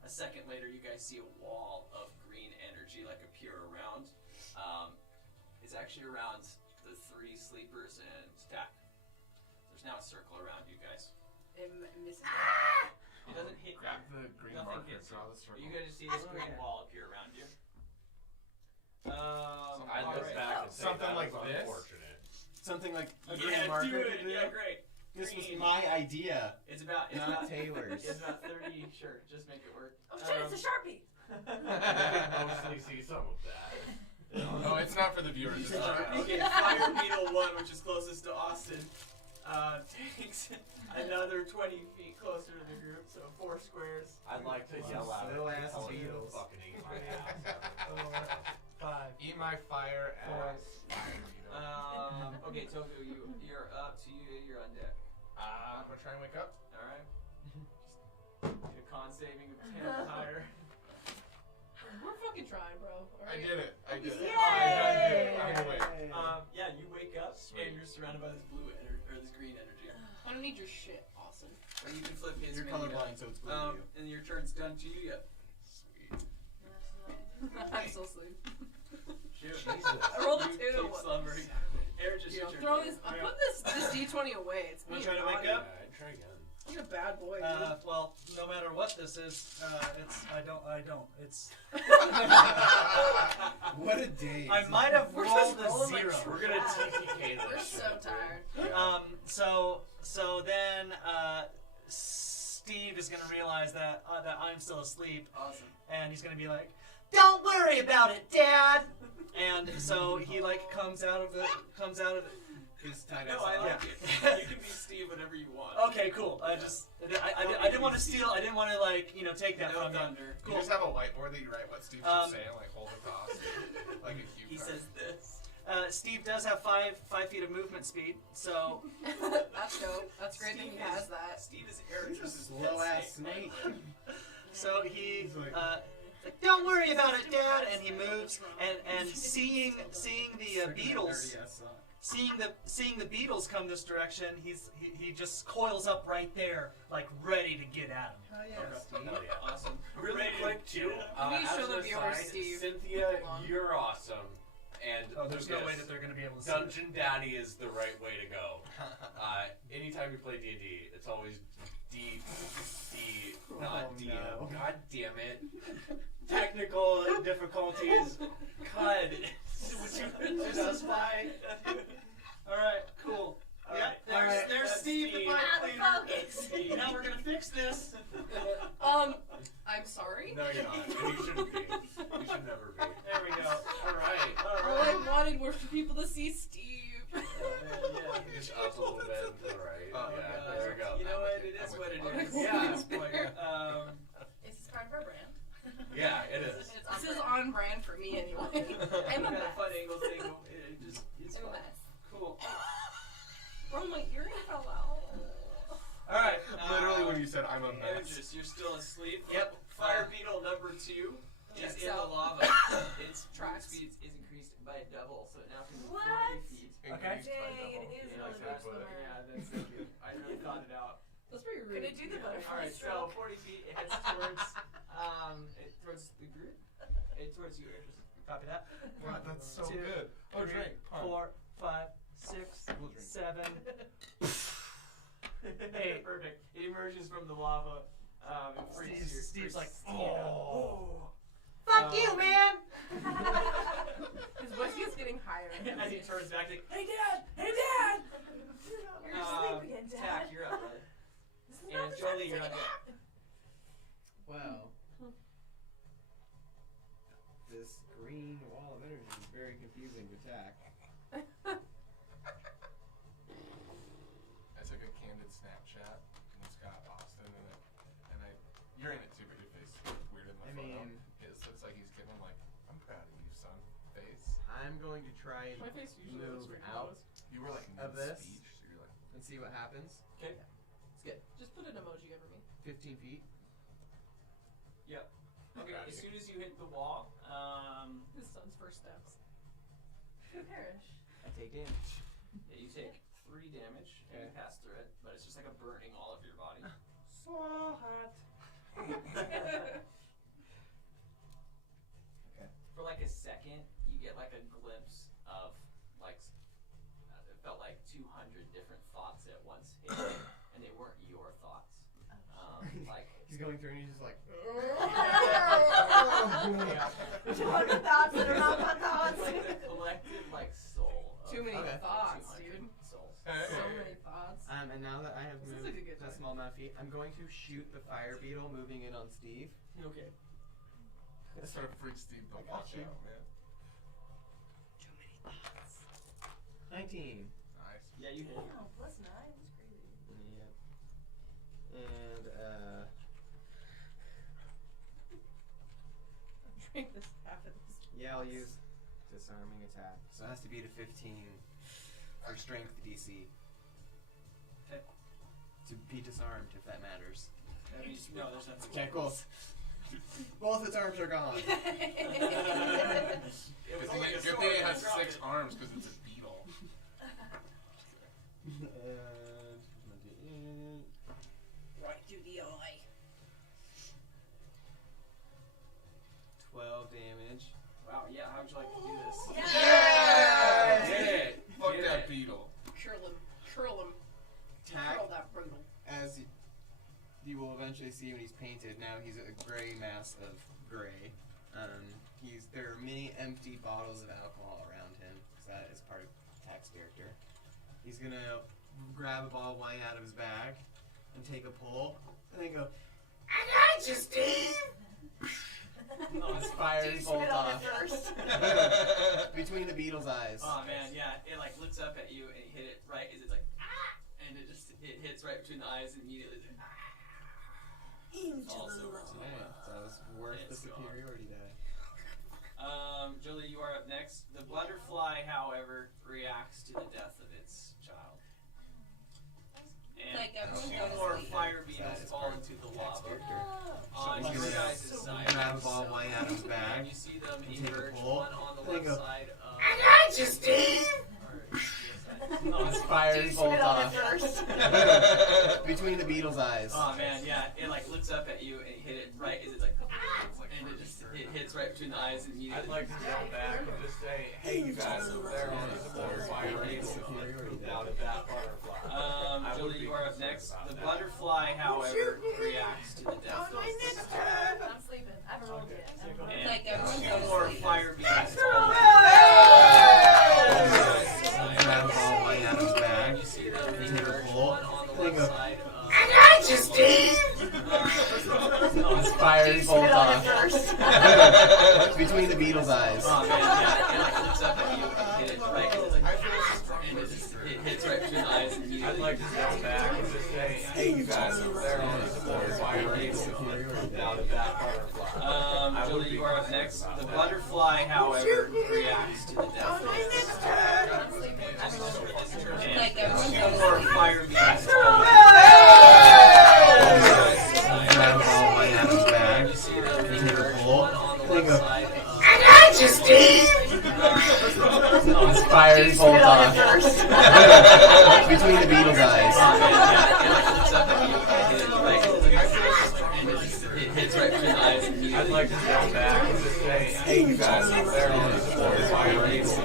A second later, you guys see a wall of green energy like appear around. It's actually around the three sleepers and Stack. There's now a circle around you guys. It misses. It doesn't hit you. Grab the green Nothing marker, hits draw you. the circle. You guys just see this green wall appear around you. I look alright. back and say Something that like was this? unfortunate. Something like a Yeah, green marker. do to it. do? Yeah, great. This was Green. my idea, It's about not Taylor's. It's about 30. Sure, just make it work. Oh shit! It's a Sharpie. I mostly see some of that. Oh, it's not for the viewers. It's not. Okay, Fire Beetle 1, which is closest to Austin, takes another 20 feet closer to the group, so 4 squares. I'd like to yell out. Slow ass tell him to beetles. fucking eat my ass. 5. Eat my fire ass. Okay, Toku, you're up to you. You're on deck. I'm gonna try and wake up. All right. Need a con saving of 10 higher. We're fucking trying, bro. I did it. I did it. Yay! I'm awake. Yeah, you wake up Sweet. and you're surrounded by this blue energy or this green energy. I don't need your shit, Austin. Or you can flip his. You're menu colorblind, up. so it's blue to you. And your turn's done to you yet. I'm so asleep. Shoot. I rolled a You 2. keep slumbering. Air just Here, hit your throw turn. this. I'm putting this D20 away. It's Wanna me. try to wake Yeah, up? try again. I'm a bad boy. Well, no matter what this is, it's I don't. It's What a day. I might have We're rolled just a rolling like 0. We're gonna TPK this. We're shit. so tired. So then Steve is gonna realize that I'm still asleep, Awesome. and he's gonna be like, "Don't worry about it, Dad." And so he like comes out of it. His tight No, ass I out. like it. You can be Steve whatever you want. Okay, cool. I didn't want to steal. I didn't want to take that No from you. thunder. You just have a whiteboard that you write what Steve should say and like hold across like a cue He card. says this. Steve does have 5 feet of movement speed, so That's dope. That's great that he has that. Steve is arrogant. This is low ass snake. he He's like- like, don't worry about it, Dad. And he moves and seeing the beetles. Seeing the beetles come this direction, he just coils up right there, like ready to get at him. Oh yeah, Steve. Hell yeah. Awesome. Really Ready to quick too. Please As show an the viewers, aside, Steve. Cynthia, Hold on. you're awesome. And Oh, there's no Lucas, way that they're gonna be able to see. Dungeon Daddy is the right way to go. Anytime you play D&D, it's always D, not Oh, D. no. God damn it. Technical difficulties. God. Would you justify? All right, cool. Yeah, there's Steve. The pipe Out of cleaner. focus. Now we're gonna fix this. I'm sorry. No, you're not. And you shouldn't be. You should never be. There we go. All right. All I wanted were for people to see Steve. Just up a little bit and to the right. Oh, yeah, God. there we go. You know what? It is what it is. Yeah. It's inspired by our brand. Yeah, it is. This is on brand for me anyway. I'm a That mess. fun angle thing. It's I'm a fun. mess. Cool. Oh, my earring fell out. All right. Literally when you said I'm a mess. Images, you're still asleep. Yep. Fire beetle number 2 is Checks in the out. lava. Its movement Tracks. speed is increased by double, so it now can move What? 40 feet. Okay. Increased by Dang, double. it is Yeah, really like much that. slimmer. Yeah, that's so good. I really thought it out. That's pretty rude. Could it do the butterfly Alright, so stroke? 40 feet, it heads towards, towards the group. Towards you, Idris. Copy that. God, that's so 2, good. Oh, 3, drink. Pun. 4, 5, 6, We'll drink. 7. Perfect. It emerges from the lava. And frees your, Steve's like, Stina. oh. Fuck you, man! His voice keeps getting higher. As he turns back, like, Hey, Dad! Hey, Dad! You're asleep again, Dad. Tack, you're up, bud. This is not And the time Jolie, to you're take on a deck. nap. Wow. This green wall of energy is very confusing to attack. I took a candid Snapchat and it's got Austin in it, and you're in it too, but your face is weird in the I photo. mean- It's like he's giving like, I'm proud of you, son. Face. I'm going to try and My face usually move looks really out You were like Of this? mid-speech, so you're like, and see what happens. Okay. It's good. Just put an emoji over me. 15 feet. Yep. Okay, Got as you. soon as you hit the wall, His son's first steps. You perish. I take damage. yeah, you take 3 damage and you Okay. pass through it, but it's just like a burning all of your body. So hot. For like a second, you get like a glimpse of like it felt like 200 different thoughts at once hit you, and they weren't your thoughts. Like He's going through and he's just like, 200 thoughts that are not my thoughts. like the collective like soul. Of Too many Okay. thoughts, 200 dude. Souls. So many thoughts. and now that I have This is moved like a good that time. small amount of feet, I'm going to shoot the fire beetle moving in on Steve. Okay. that sort of freaks Steve the I got fuck you. out, man. 19. Nice. Yeah, you hit. Oh, plus 9. That's crazy. Yep. And Drink this half of this. yeah, I'll use disarming attack. So it has to be to 15 for strength DC. Okay. To be disarmed, if that matters. That means, no, there's nothing. Okay, cool. Both its arms are gone. It was Good like a thing sword it and has drop 6 it. arms because it's a beetle. Right through the eye. 12 damage. Wow, yeah, how would you like to do this? Yeah! Did it. Fuck Did that it. beetle. Curl him. Curl him. Tack, Curl that brutal. as you will eventually see when he's painted. Now he's a gray mass of gray. There are many empty bottles of alcohol around him because that is part of Tack's character. He's gonna grab a bottle of wine out of his bag and take a pull, and then go, "I got you, Steve." This fiery Dude, bolt spit on it off. first. Between the beetle's eyes. Oh man, yeah. It like looks up at you and you hit it right as it's like and it hits right between the eyes and immediately. Into Also the works lava. away. So that was worth the It's gone. superiority die. Jolie, you are up next. The butterfly, however, reacts to the death of its child. And Like everyone 2 goes more to sleep. fire That beetles is fall part into the of lava Oh. on your guys' So side. grab a ball white out of his bag. And you see them Take a emerge, pull. one on the Take left a- side of. I got you, Steve! This fiery Dude, bolt spit on it off. first. Between the beetle's eyes. Oh man, yeah. It like looks up at you and you hit it right as it's like and it hits right between the eyes and immediately. I'd like to jump back and just say, hey, you guys over there on the floor, fire beetles down at that butterfly. Julie, you are up next. The butterfly, however, reacts to the death of its child. I'm sleeping. I haven't rolled yet. And Like everyone 2 goes more to sleep. fire beetles fall Grab a ball white out of his bag. and you see them Take a emerge, pull. one on the Take left a- side of. I got you, Steve! This fiery bolt Spit on it off. first. Between the beetle's eyes. Oh man, yeah. It like looks up at you and hit it right as it's like and it hits right between the eyes and immediately. I'd like to jump back and just say, hey, you guys over there on the floor, fire beetles down at that butterfly. Julie, you are up next. The butterfly, however, reacts to the death of its child. I'm sleeping. I haven't rolled yet. And Like everyone 2 goes more to sleep. fire beetles fall Grab a ball white out of his bag. and you see them Take a emerge, pull. one on the Take left a- side of. I got you, Steve! This fiery bolt Spit on it off. first. Between the beetle's eyes. Oh man, yeah. It like looks up at you and hit it right as it's like and it hits right between the eyes and immediately. I'd like to jump back and just say, hey, you guys over there on the floor, fire beetles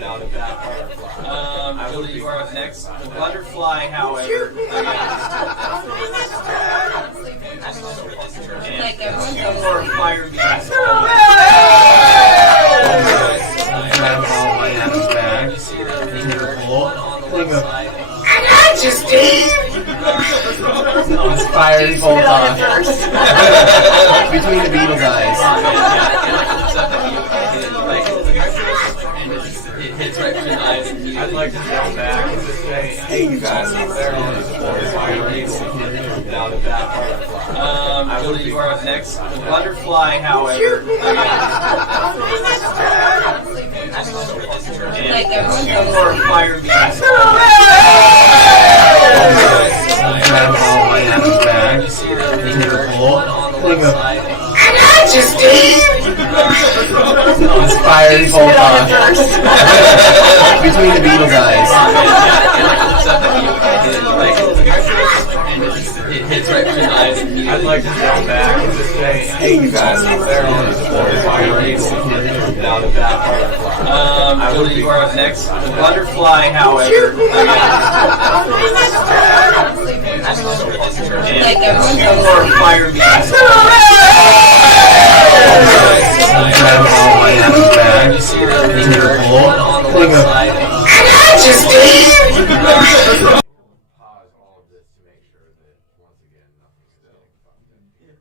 down at that butterfly. Julie, you are up next. The butterfly, however, reacts to the death of its child. I'm sleeping. I haven't rolled yet. And Like everyone 2 goes more to sleep. fire beetles fall Grab a ball white out of his bag. and you see them Take a emerge, pull. one on the Take left a- side of. I got you, Steve! This fiery bolt Spit on it off. first. Between the beetle's eyes. Oh man, yeah. It like looks up at you and hit it right as it's like and it hits right between the eyes and immediately. I'd like to jump back and just say, hey, you guys over there on the floor, fire beetles down at that butterfly. Julie, you are up next. The butterfly, however, I'm sleeping. I haven't rolled yet. Like and everyone 2 goes to more sleep. fire beetles Grab a ball white out of his bag. and you see them Take a emerge, pull. one on the Take left a- side of. I got you, Steve! This fiery bolt Spit on it off. first. Between the beetle's eyes. Oh man, yeah. It like looks up at you and hit it right as it's like and it hits right between the eyes and I'd immediately. like to jump back and just say, hey, you guys over there on the floor, fire beetles down at that butterfly. Julie, you are up next. The butterfly, however, I'm sleeping. I haven't rolled yet. Like and everyone 2 goes to more sleep. fire beetles Grab a ball white out of his bag. and you see them Take a emerge, pull. one on the Take left a- side of. I got you, Steve! Pause all of this to make sure that, once again, nothing's getting fucked up here.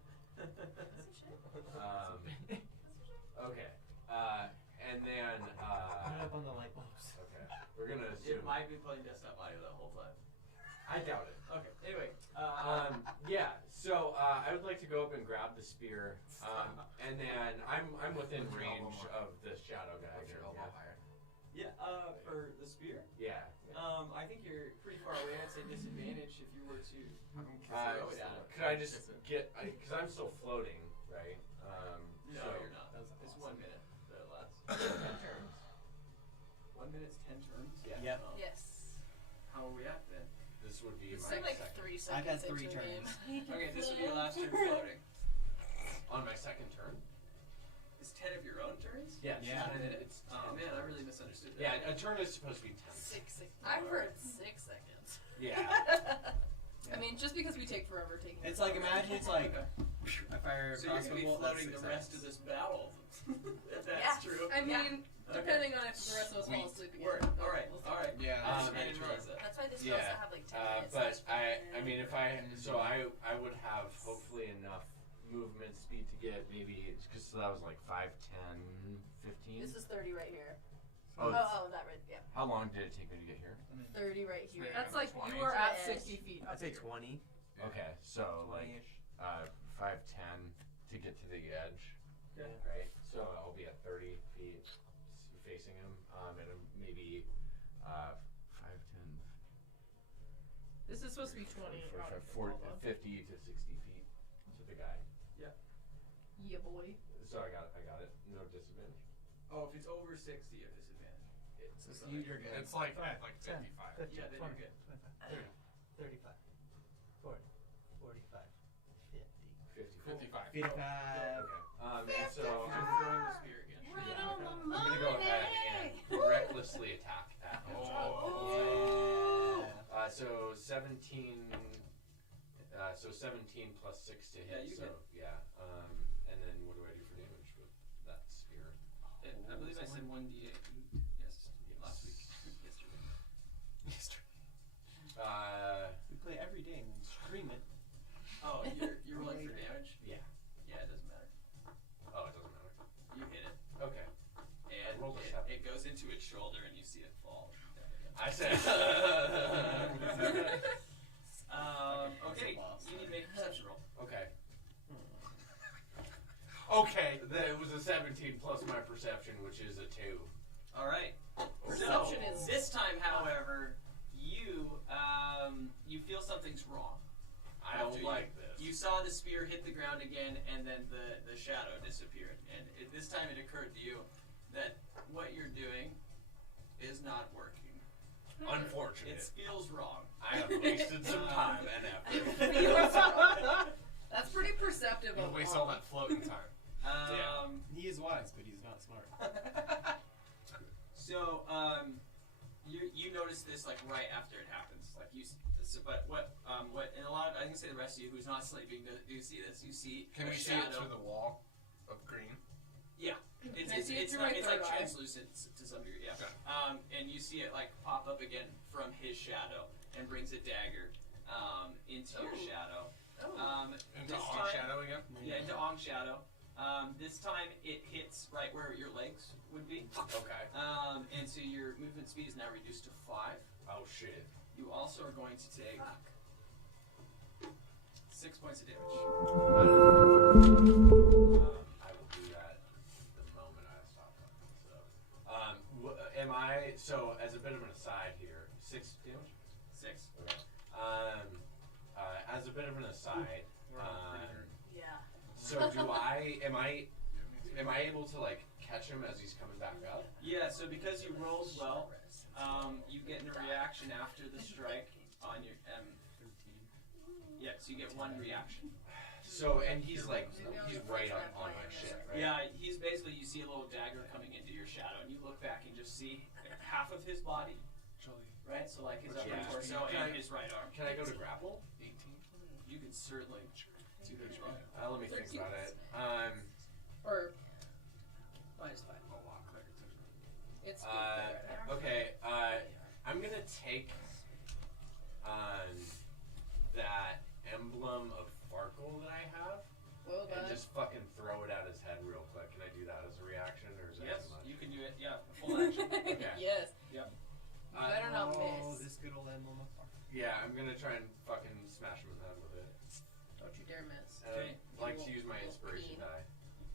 Okay. And then, Up on the light bulbs. okay. We're gonna It assume. might be playing desktop audio the whole time. I doubt it. Okay, anyway. Yeah, so I would like to go up and grab the spear, and then I'm within range of the shadow guy here. For the spear, Yeah. I think you're pretty far away. I'd say disadvantage if you were to throw it at him. Could I just get? Because I'm still floating, right? No, so you're not. It's 1 minute that lasts. 10 turns. 1 minute's 10 turns? Yeah. Yep. Yes. How are we at then? This would be It's my like second. 3 I seconds got 3 into the game. turns. Okay, this would be your last turn floating. On my second turn. Is 10 of your own turns? Yeah. Yeah. 10 minutes. Oh man, I really misunderstood that. Yeah, a turn is supposed to be 10. 6 seconds. I've heard 6 seconds. Yeah. I mean, just because we take forever taking. It's like, imagine it's like, I fire a So you're crossbow gonna be bolt, floating that's the 6 rest of seconds. this battle. If that's Yeah. true. I mean, Okay. depending on if the rest of us fall asleep again. Word. All right. All right. Yeah, I that's didn't realize that. That's why this Yeah. supposed to have like 10 minutes. But I mean, if I would have hopefully enough movement speed to get maybe, because that was like 5, 10, 15. This is 30 right here. Oh, That right. Yeah. How long did it take me to get here? 30 right here. That's like 20. you were at Yeah. 60 feet. I'd say 20. Okay, so like 20-ish. 5, 10 to get to the edge. Okay. Right? So I'll be at 30 feet facing him, and maybe 5, 10, This is supposed to be 20. 45, 40, 50 to 60 feet to the guy. Yeah, boy. So I got it. No disadvantage. Oh, if it's over 60, you have disadvantage. So you're good. It's like 55. 50, Yeah, then you're good. 25, 35, 40, 45, 50. 55. 55. Okay. And so I'm throwing the spear again. I'm gonna go ahead and recklessly attack that. So 17. So 17 plus 6 to hit. Yeah, you so hit. yeah. And then what do I do for damage with that spear? I believe I said 1d8. Yes, last week. Yesterday. We play every day and we stream it. Oh, you're rolling for damage? Yeah. Yeah, it doesn't matter. Oh, it doesn't matter. You hit it, Okay. and rolled a 7. it goes into its shoulder, and you see it fall. I said. Okay, you need to make a perception roll. Okay. Okay. It was a 17 plus my perception, which is a 2. All right. Perception So, is- this time, however, you feel something's wrong. I don't After like this. You saw the spear hit the ground again, and then the shadow disappeared. And this time it occurred to you that what you're doing is not working. Unfortunate. It feels wrong. I have wasted some time and effort. That's pretty perceptive Don't of waste all that floating time. He is wise, but he's not smart. So, you notice this like right after it happens, like but what and a lot of I can say the rest of you who's not sleeping do see this. You see Can a we see it shadow. through the wall of green? Yeah, it's Can I see it it's, through my it's third like eye? translucent to some degree. Yeah. Okay. And you see it like pop up again from his shadow and brings a dagger into your shadow. Into This on time- shadow again? Yeah, into Ong's shadow. This time it hits right where your legs would be. Okay. And so your movement speed is now reduced to 5. Oh shit. You also are going to take 6 points of damage. I will do that the moment I stop fucking. So, am I? So, as a bit of an aside here, 6 damage. 6. Okay. As a bit of an aside, Yeah. so do I? Am I able to like catch him as he's coming back up? Yeah. So because you rolled well, you get a reaction after the strike on your Yeah. So you get 1 reaction. So, and he's like, he's right on my shit, right? Yeah. He's basically you see a little dagger coming into your shadow, and you look back and just see half of his body. Right. So like his upper Yeah. torso Can and I- his right arm. Can I go to grapple? 18. You can certainly do this wrong. Let me think about it. Or minus 5. A lot quicker too. It's Okay, I'm gonna take that emblem of Farkle that I have well and done. just fucking throw it at his head real quick. Can I do that as a reaction, or is that Yes, too much? you can do it. Yeah, full action. Okay. Yes. Yep. You better not Oh, miss. this good old emblem of fire. Yeah, I'm gonna try and fucking smash him in the head with it. Don't you dare miss. And Okay. I'd like to use my inspiration die.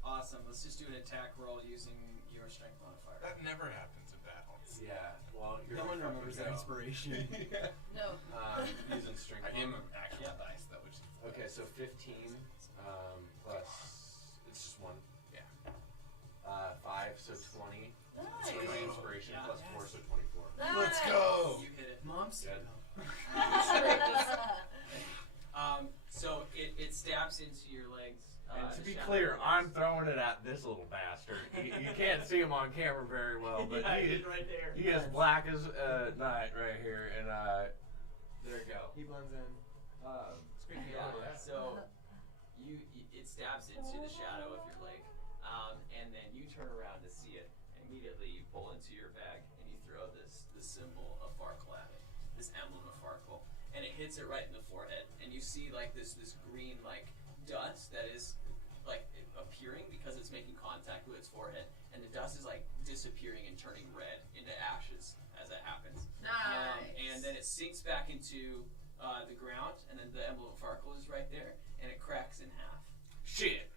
Awesome. Let's just do an attack roll using your strength modifier. That never happens in battles. Yeah, well, you're No one fucking remembers go. that inspiration. No. Using strength. I gave him mod. actual dice that which. Okay, so 15 plus it's just 1. Yeah. 5, so 20. Nice. So my inspiration Yeah. plus 4, so 24. Let's go! You hit it. Mom's Good. So it stabs into your legs. And to the be shadow clear, of your I'm legs. throwing it at this little bastard. You can't see him on camera very well, but Yeah, he he's right there. he is black as night right here, and there you go. He blends in. Speaking Yeah. of that, So it stabs into the shadow of your leg, and then you turn around to see it. Immediately, you pull into your bag and you throw this symbol of Farkle at it, this emblem of Farkle, and it hits it right in the forehead. And you see like this green like dust that is disappearing because it's making contact with its forehead, and the dust is like disappearing and turning red into ashes as that happens. Nice. And then it sinks back into the ground, and then the emblem of Farkle is right there, and it cracks in half. Shit.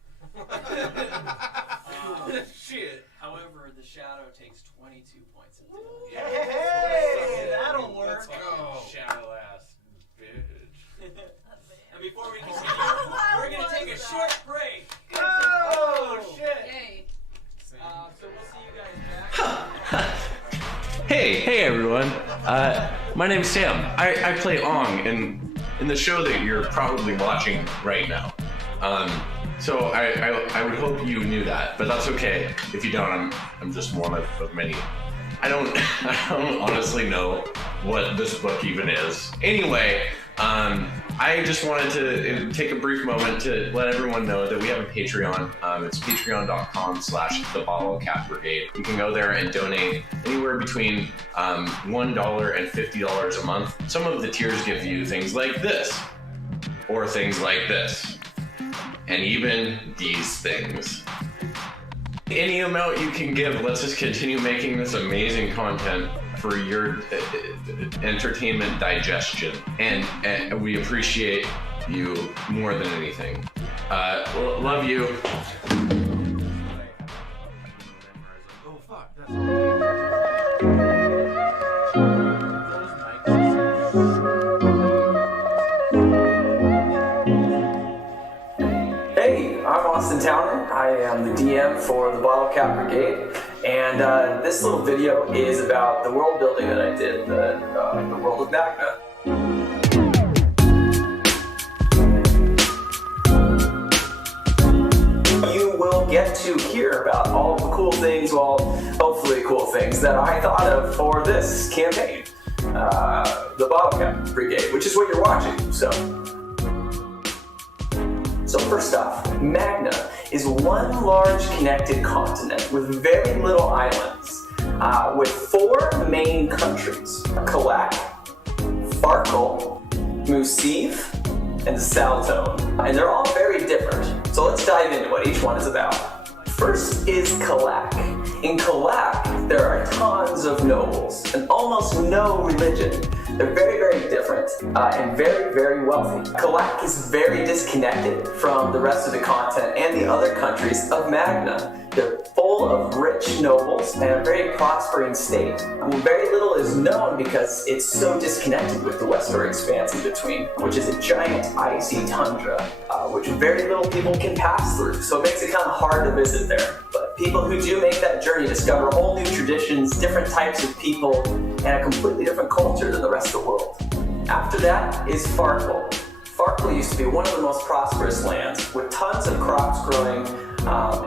Shit. However, the shadow takes 22 points of damage. Hey, that'll work. Let's go. Shadow ass bitch. And before we continue, we're going to take a short break. Oh, shit. Yay. So we'll see you guys back. Hey everyone. My name's Sam. I play Ong in the show that you're probably watching right now. So I would hope you knew that, but that's okay. If you don't, I'm just one of many. I don't honestly know what this book even is. Anyway, I just wanted to take a brief moment to let everyone know that we have a Patreon. It's patreon.com/the Bottlecap Brigade. You can go there and donate anywhere between $1 and $50 a month. Some of the tiers give you things like this, or things like this, and even these things. Any amount you can give lets us continue making this amazing content for your entertainment digestion, and we appreciate you more than anything. Love you. Oh fuck. Hey, I'm Austin Towner. I am the DM for the Bottlecap Brigade, and this little video is about the world building that I did, the world of Magna. You will get to hear about all the cool things, well, hopefully cool things, that I thought of for this campaign, the Bottlecap Brigade, which is what you're watching, So first off, Magna is one large connected continent with very little islands, with 4 main countries: Kalak, Farkle, Musiv, and Saltone. And they're all very different, so let's dive into what each one is about. First is Kalak. In Kalak, there are tons of nobles and almost no religion. They're very, very different and very, very wealthy. Kalak is very disconnected from the rest of the continent and the other countries of Magna. They're full of rich nobles and a very prospering state. Very little is known because it's so disconnected with the westward expanse in between, which is a giant icy tundra, which very little people can pass through. So it makes it kind of hard to visit there. But people who do make that journey discover whole new traditions, different types of people, and a completely different culture than the rest of the world. After that is Farkle. Farkle used to be one of the most prosperous lands, with tons of crops growing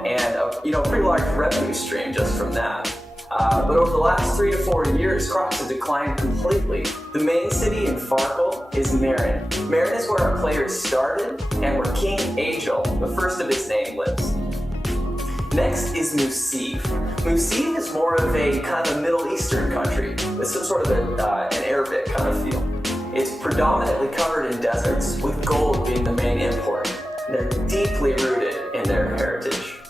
and a pretty large revenue stream just from that. But over the last 3 to 4 years, crops have declined completely. The main city in Farkle is Marin. Marin is where our players started, and where King Agel, the first of his name, lives. Next is Musiv. Musiv is more of a kind of Middle Eastern country, with some sort of an Arabic kind of feel. It's predominantly covered in deserts, with gold being the main import. They're deeply rooted in their heritage.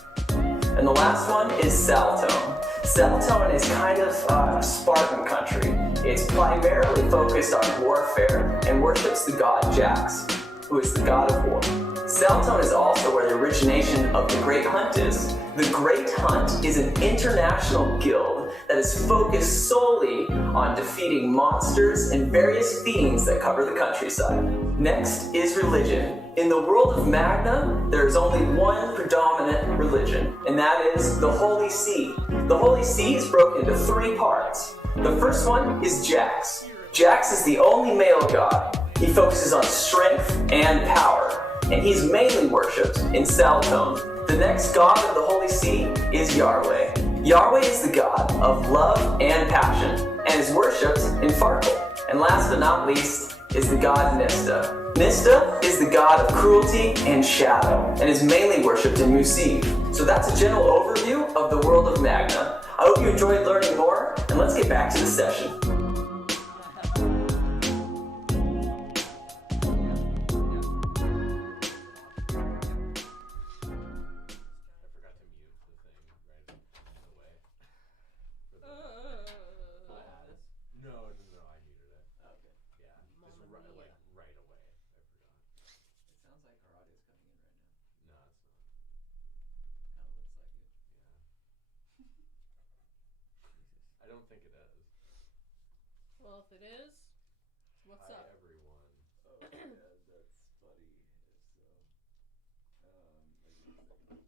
And the last one is Saltone. Saltone is kind of a Spartan country. It's primarily focused on warfare and worships the god Jax, who is the god of war. Saltone is also where the origination of the Great Hunt is. The Great Hunt is an international guild that is focused solely on defeating monsters and various fiends that cover the countryside. Next is religion. In the world of Magna, there is only one predominant religion, and that is the Holy See. The Holy See is broken into 3 parts. The first one is Jax. Jax is the only male god. He focuses on strength and power, and he's mainly worshipped in Saltone. The next god of the Holy See is Yahweh. Yahweh is the god of love and passion, and is worshipped in Farkle. And last but not least is the god Nista. Nista is the god of cruelty and shadow, and is mainly worshipped in Musiv. So that's a general overview of the world of Magna. I hope you enjoyed learning more, and let's get back to the session. it is. What's Hi, up? everyone. Oh, yeah, that's funny. So, maybe a second.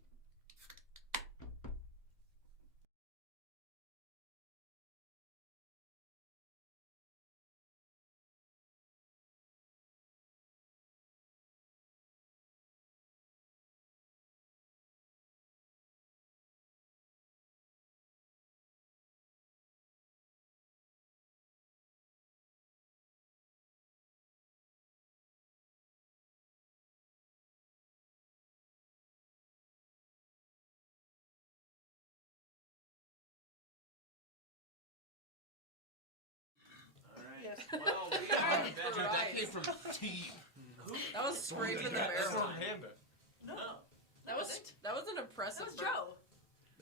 Alright. Well, we are Dude, Dude, back. that came from T. That was scraping the That's barrel. from Panda. No. That was an impressive. That was Joe.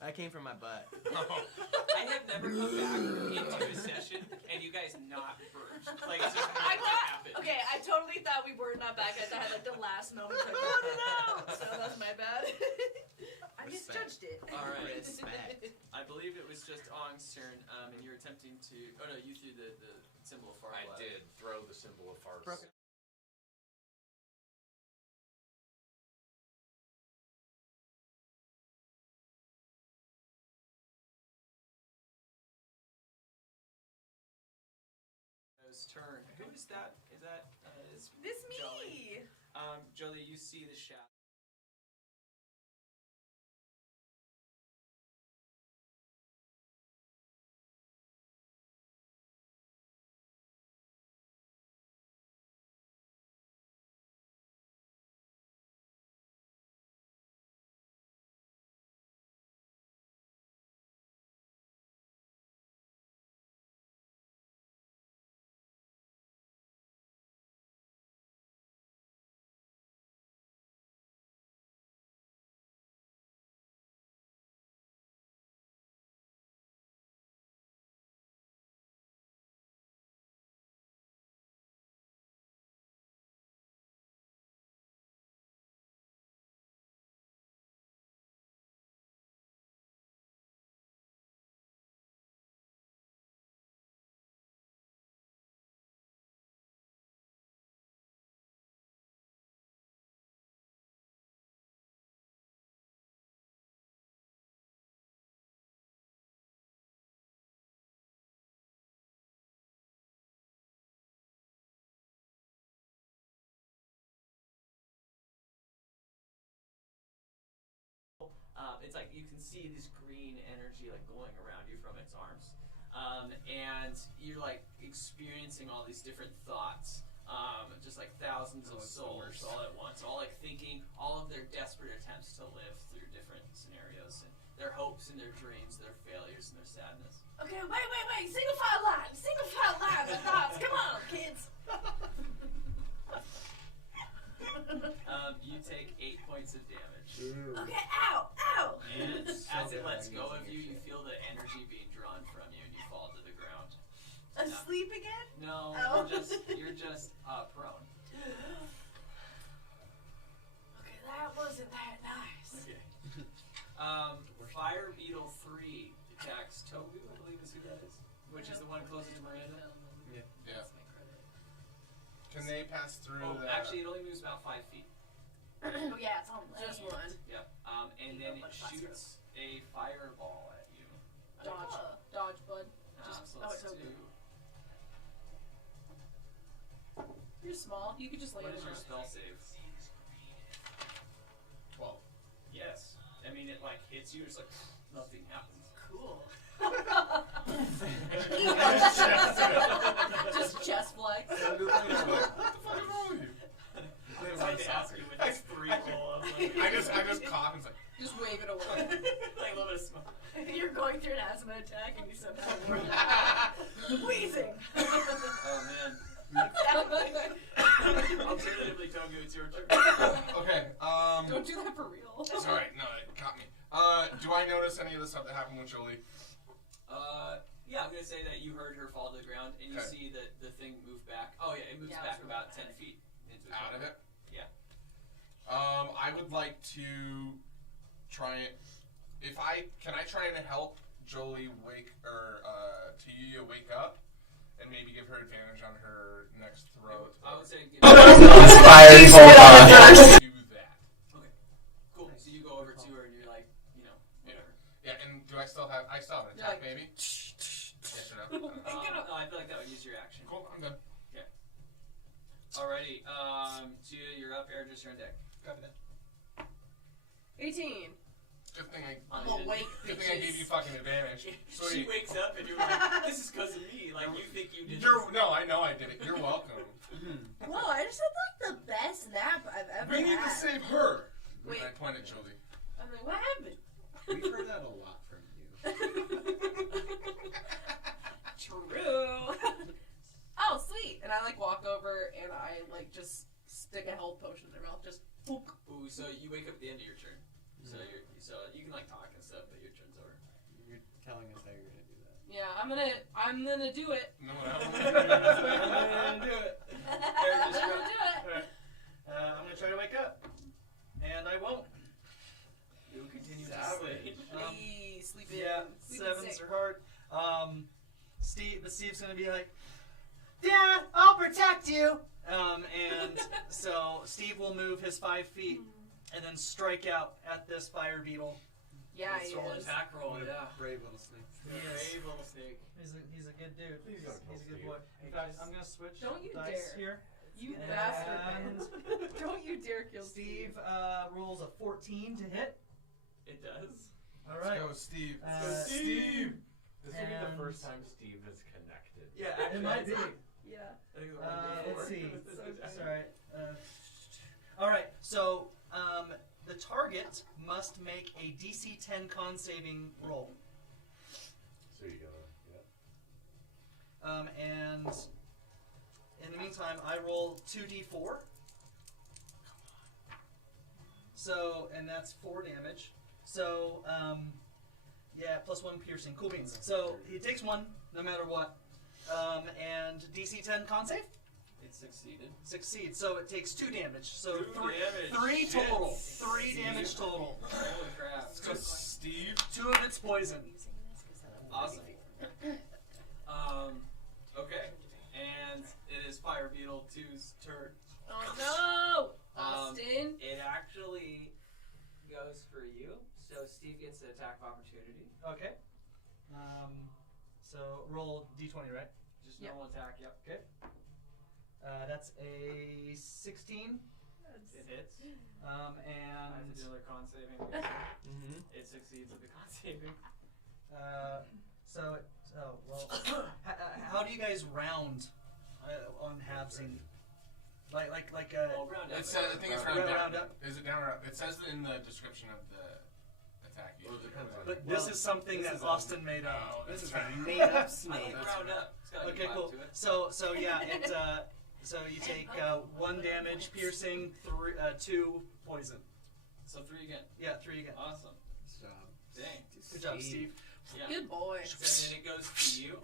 That came from my butt. I have never come back into a session and you guys not burst. Like, it's just I never thought, happened. okay, I totally thought we were not back. I had like the last moment. Like, oh no! So that's my bad. I misjudged it. Alright. Respect. I believe it was just Ong's turn, and you're attempting to. Oh no, you threw the symbol of far. I did throw the symbol of farce. Broken. Turn. Who is that? Is that is This me. Jolly? Jolie, you see the shadow. It's like you can see this green energy like going around you from its arms, and you're like experiencing all these different thoughts, just like thousands of souls all at once, all like thinking all of their desperate attempts to live through different scenarios and their hopes and their dreams, their failures and their sadness. Okay, wait. Single file line of thoughts. Come on, kids. You take 8 points of damage. Okay, ow. And as it lets go of you, you feel the energy being drawn from you, and you fall to the ground. Asleep again? No, Oh. you're just prone. Okay, that wasn't that nice. Okay. Fire Beetle 3 attacks Togu, I believe is who that is, which is the one closest to Miranda. Yeah. That's my credit. Can they pass through Oh, that? actually, it only moves about 5 feet. Oh yeah, it's on Just land. one. Yep. And then it shoots a fireball at you. Dodge, bud. So oh, let's it's do. You're small. You could just lay What it is your down. spell save? 12. Yes. I mean, it like hits you. It's like nothing happens. Cool. Just chest flex. What the fuck is wrong with you? I tried to ask you with this 3 roll. I just cough and it's like, Just wave it away. Like a little bit of smoke. You're going through an asthma attack and you somehow word that. Wheezing. Oh man. Alternatively, Togu, it's your turn. okay, Don't do that for real. sorry, no, it caught me. Do I notice any of the stuff that happened with Jolie? Yeah, I'm gonna say that you heard her fall to the ground, and you Okay. see that the thing move back. Oh yeah, it moves back about 10 feet into the Out of it? Yeah. I would like to try it. Can I try to help Jolie wake, or Tia wake up? and maybe give her advantage on her next throw. I would say. Inspired Volta. Do that. Okay. Cool. So you go over to her and you're like, whatever. Yeah, and do I still have? I still have an attack, maybe. Yes or no? No, I feel like that would use your action. Cool. I'm done. Okay. Alrighty. Gia, you're up. Air, just your deck. Copy that. 18. Good thing I'm awake, Good thing I gave you fucking advantage. She wakes up and you're like, this is because of me. Like, you think you did No, I know I did it. You're welcome. Whoa, I just had like the best nap I've ever We need had. to save her. Wait. I point at Jolie. I mean, what happened? We've heard that a lot from you. True. Oh, sweet. And I like walk over and I like just stick a health potion in their mouth. Just poke. Ooh, so you wake up at the end of your turn. So you can like talk and stuff, but your turn's over. You're telling us how you're gonna do that. Yeah, I'm gonna do it. No, I'm gonna do it. I'm gonna do it. Alright. I'm gonna try to wake up. And I won't. You'll continue to Savage. Hey, sleeping. Yeah, sleeping sevens sick. are hard. Steve's gonna be like, Dad, I'll protect you. And so Steve will move his 5 feet and then strike out at this fire beetle. Yeah, Let's he roll an is. attack roll, yeah. Brave little snake. Brave little snake. He's a good dude. He's gotta a kill good Steve. boy. In fact, I'm gonna switch Don't you dice dare. here. You And bastard, man. Don't you dare kill Steve rolls a 14 to hit. It does. All right. Let's go, Steve. Steve. This will be the And- first time Steve is connected. Yeah, It might be. Yeah. Let's see. So Sorry. All right. So the target must make a DC 10 con saving roll. So you go, yeah. And in the meantime, I roll 2d4. So, and that's 4 damage. So, yeah, plus 1 piercing. Cool beans. So he takes 1 no matter what. And DC 10 con save? It succeeded. Succeeds. So it takes 2 damage. So 2 damage. 3 total. Shit. 3 damage total. Holy crap. Let's go, Steve. 2 of it's poison. Awesome. Okay. And it is Fire Beetle 2's turn. Oh no, Austin. It actually goes for you, so Steve gets an attack of opportunity. Okay. So roll d20, right? Just normal attack, yep. Okay. That's a 16. It hits. And I have to do another con saving. It succeeds with the con saving. How do you guys round on halvesing? Like round up. It says, I think it's round down. round up. Is it down or up? It says in the description of the attack. But this is something that Austin made up. Oh, This is that's a right. made up I snake. like round up. It's got a Okay, vibe cool. to it. So yeah, it so you take 1 damage, piercing, 2 poison. So 3 again. Yeah, 3 again. Awesome. Good job. Dang. Good job, Steve. Yeah. Good boy. And then it goes to you.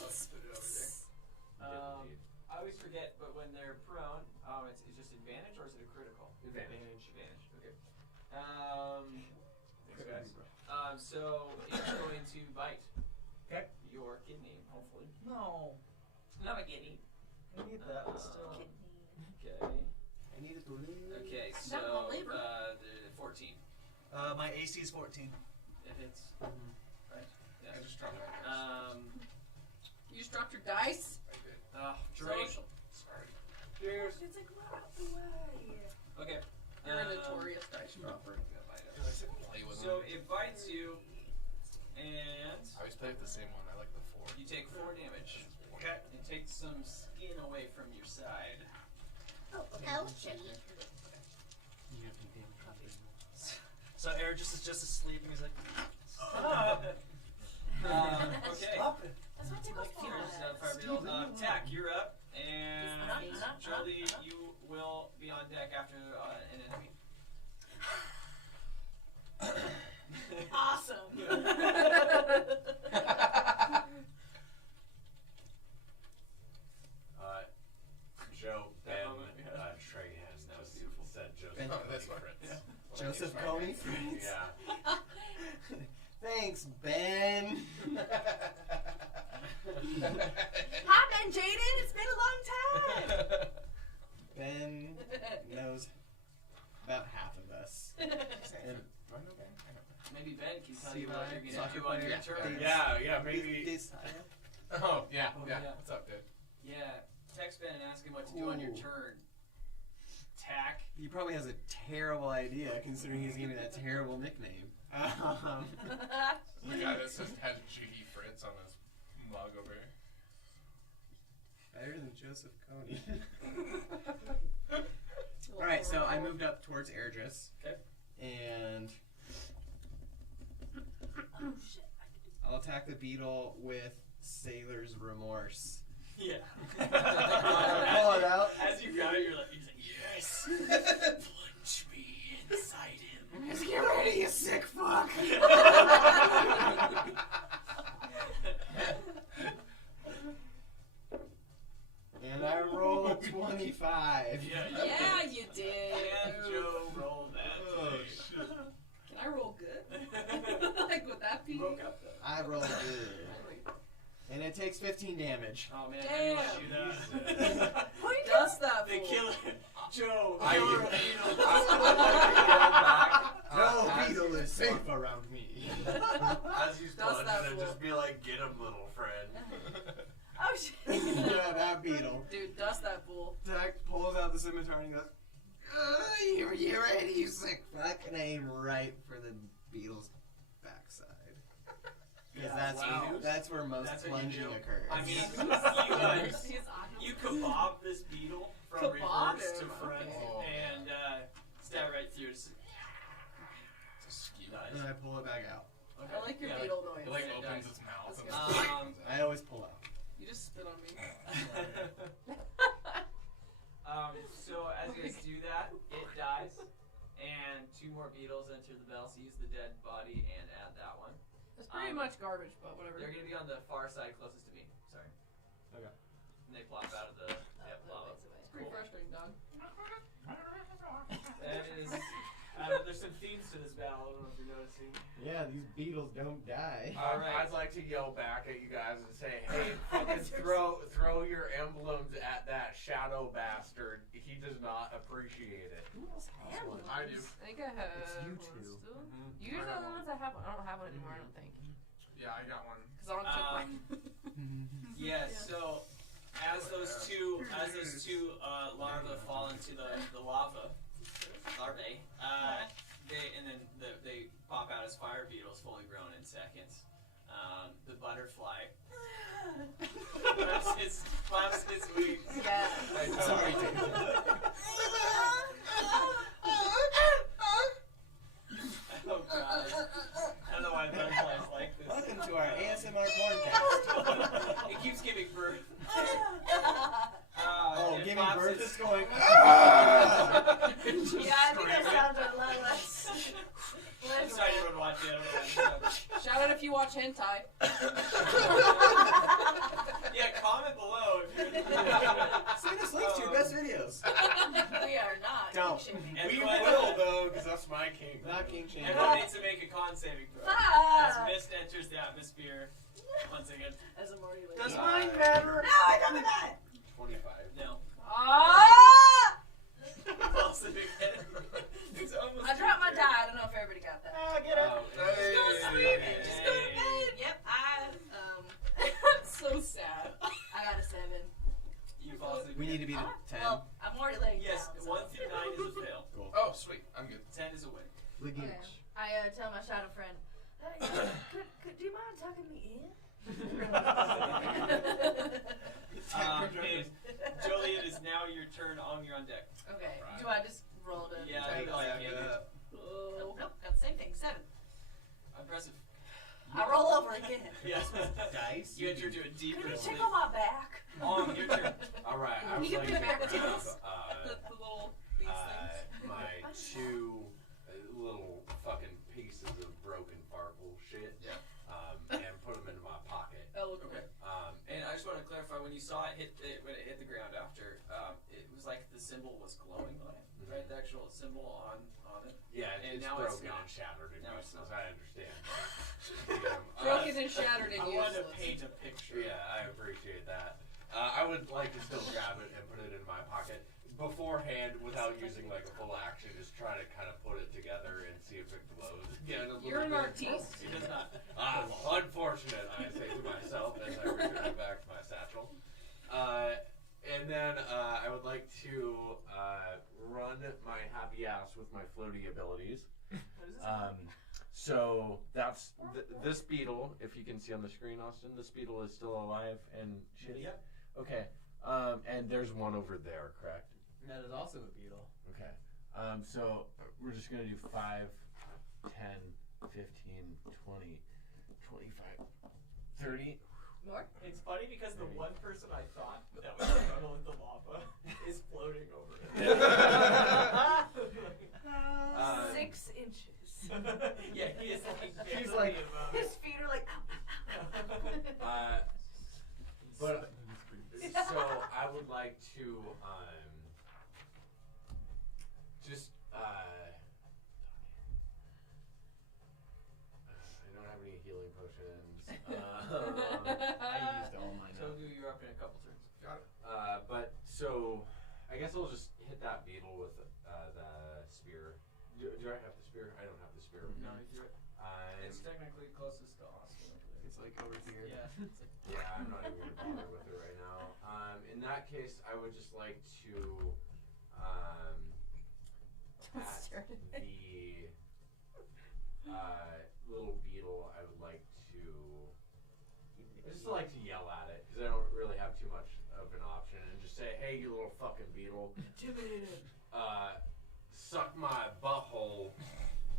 I'll just put it over there. I always forget, but when they're prone, it's just advantage or is it a critical? Advantage. Advantage. Okay. So it's going to bite. Okay. Your kidney, hopefully. No, Not a kidney. I need that. But still. Okay. I need it to live. Okay. So Not my liver. the 14. My AC is 14. It hits. Right. Yeah. I just dropped that. You just dropped your dice. Drake. Social. Sorry. Cheers. It's like, wow, way. Okay. You're a notorious dice dropper. I said play with So him. it bites you, and I always play with the same one. I like the 4. you take 4 damage. Okay. It takes some skin away from your side. Oh, shit. So Eric just is asleep and he's like, Okay. Stop it. That's what tickles Here's Fire Beetle. Tack, you're up, and Jolie, you will be on deck after an enemy. Awesome. Joe, Ben, That moment, yeah. Trahan, That was just beautiful. said Joseph. Ben- Oh, that's fine. Yeah. Joseph Coney. Yeah. It's Ben. Hi, Ben Jaden. It's been a long time. Ben knows about half of us. And Do I know Ben? I know Ben. Maybe Ben can tell See you what my you're gonna soccer do on your player? turn. Yeah, maybe. Oh, yeah, Oh, yeah. yeah. What's up, dude? Yeah, text Ben and ask him what to do on your Ooh. turn. Tack. He probably has a terrible idea considering he's giving me that terrible nickname. The guy that says has Jiggy Fritz on his mug over here. Better than Joseph Coney. Alright, so I moved up towards Airdris. Okay. And Oh shit. I'll attack the beetle with Sailor's Remorse. Yeah. Pull it out. As you got it, you're like, yes. Plunge me inside him. Just get ready, you sick fuck. And I roll a 25. Yeah, you did. And Joe rolled that. Oh, too. shit. Can I roll good? Like, would that be? Broke up though. I roll good. And it takes 15 damage. Oh man, Damn. I shoot that. Dust that The fool. killer, Joe. I- Killer beetle. No beetle is safe around me. As he's Dust plunging, that and fool. just be like, get him, little friend. Oh shit. Yeah, that beetle. Dude, dust that fool. Tack pulls out the scimitar and he goes, you ready, you sick fuck? And I aim right for the beetle's backside. Because Yeah, that's where most That's what you plunging do. occurs. I mean, you kebab this beetle from Kebab reverse to him, front okay. and stab right through it. And I pull it back out. I like your Yeah, beetle noise. It like It opens does. its mouth. That's And good. I always pull out. You just spit on me. So as you guys do that, it dies, and 2 more beetles enter the bell. So use the dead body and add that one. It's pretty much garbage, but whatever. They're gonna be on the far side, closest to me. Sorry. Okay. And they plop out of the lava. It's pretty frustrating, dog. That is. There's some themes to this battle. I don't know if you're noticing. Yeah, these beetles don't die. All right. I'd like to yell back at you guys and say, hey, fucking throw your emblems at that shadow bastard. He does not appreciate it. I do. I think I have. It's you one two. still. Mhm. You are the ones that have one. I don't have one anymore, I don't think. Yeah, I got one. Because I don't took mine. Yeah. So as those two larvae fall into the lava, larvae, they pop out as fire beetles, fully grown in seconds. The butterfly flaps its wings. Yeah. Sorry, dude. Oh god. I don't know why butterflies like this. Welcome to our ASMR porncast. It keeps giving birth. Oh, it giving flaps birth its- is going. Yeah, I think that sounds a lot less. I'm sorry everyone watching. I don't know why. Shout out if you watch hentai. Yeah, comment below if you're. Send us links to your best videos. We are not. Don't. Shaming. We Everyone- will, though, because that's my king. Not king shaming. Everyone needs to make a con saving throw. As mist enters the atmosphere. Once again. As a Morty lady. Does mine matter? No, I don't die. 25. No. Ah! Also, again. It's almost. I dropped my die. I don't know if everybody got that. Get up. Just go to sleep. Just go to bed. Yep. I'm so sad. I got a 7. You fall asleep. We need to be the 10. Well, I'm already laying Yes, down. 1 through 9 is a fail. Cool. Oh, sweet. I'm good. 10 is a win. Liggy. Okay. I tell my shadow friend, hey, do you mind tucking me in? Okay, Jolene, it is now your turn. You're on deck. Okay. Do I just roll to? Yeah, I think all you can do. Nope, got the same thing. 7. Impressive. I roll over again. Yes. Dice. You enter into a deeper Can you sleep. tickle my back? Your turn. All right. I Can was you like, give me back to to grab, this? The little these things. my 2 little fucking pieces of broken farkle shit. Yeah. And put them into my pocket. Oh, Okay. And I just want to clarify, when you saw it when it hit the ground after, it was like the symbol was glowing on it, right? The actual symbol on it. Yeah, And it's now it's broken not. and shattered in Now it's pieces. not. I understand. Broken and shattered and I wanted to useless. paint a picture. Yeah, I appreciate that. I would like to still grab it and put it in my pocket beforehand without using like a full action. Just try to kind of put it together and see if it glows again a little You're an bit. artiste. He does not. Unfortunate, I say to myself as I return it back to my satchel. And then I would like to run my happy ass with my floaty abilities. So that's this beetle. If you can see on the screen, Austin, this beetle is still alive and shitty. Yep. Okay. And there's one over there, correct? That is also a beetle. Okay. So we're just gonna do 5, 10, 15, 20, 25, 30. More? It's funny because the one person I thought that would struggle with the lava is floating over it. 6 inches. Yeah, he is like He's barely like- above His it. feet are like. But so I would like to just I don't have any healing potions. I used all mine. So do you're up in a couple turns. Got it. But so I guess I'll just hit that beetle with the spear. Do I have the spear? I don't have the spear. No, you threw it. It's technically closest to Austin over there. It's like over here. Yeah. Yeah, I'm not even gonna bother with it right now. In that case, I would just like to at the little beetle. I would like to yell at it because I don't really have too much of an option, and just say, "Hey, you little fucking beetle, suck my butthole."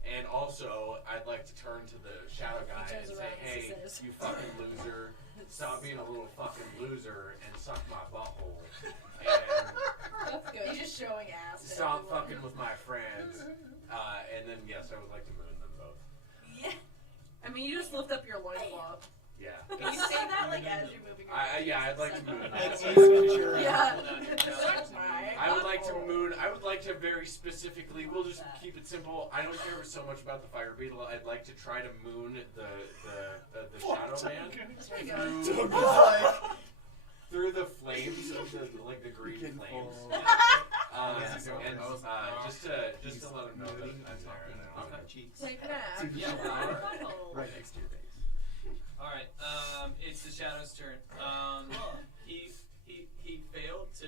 And also, I'd like to turn to the shadow guy and say, "Hey, you fucking loser, stop being a little fucking loser and suck my butthole." And That's good. He's just showing ass. to stop everyone. fucking with my friends. And then, yes, I would like to moon them both. Yeah. I mean, you just lift up your loincloth. Yeah. Can you say that like as you're moving? I'd like to moon them. That's Ace Ventura. Yeah. Suck my I would like to butthole. moon. I would like to very specifically. We'll just keep it simple. I don't care so much about the fire beetle. I'd like to try to moon the shadow man through the flames of the green flames. And just to let him know that I'm there. And I don't know. Cheeks. Take that. Yeah. Right next to your face. All right. It's the shadow's turn. He failed to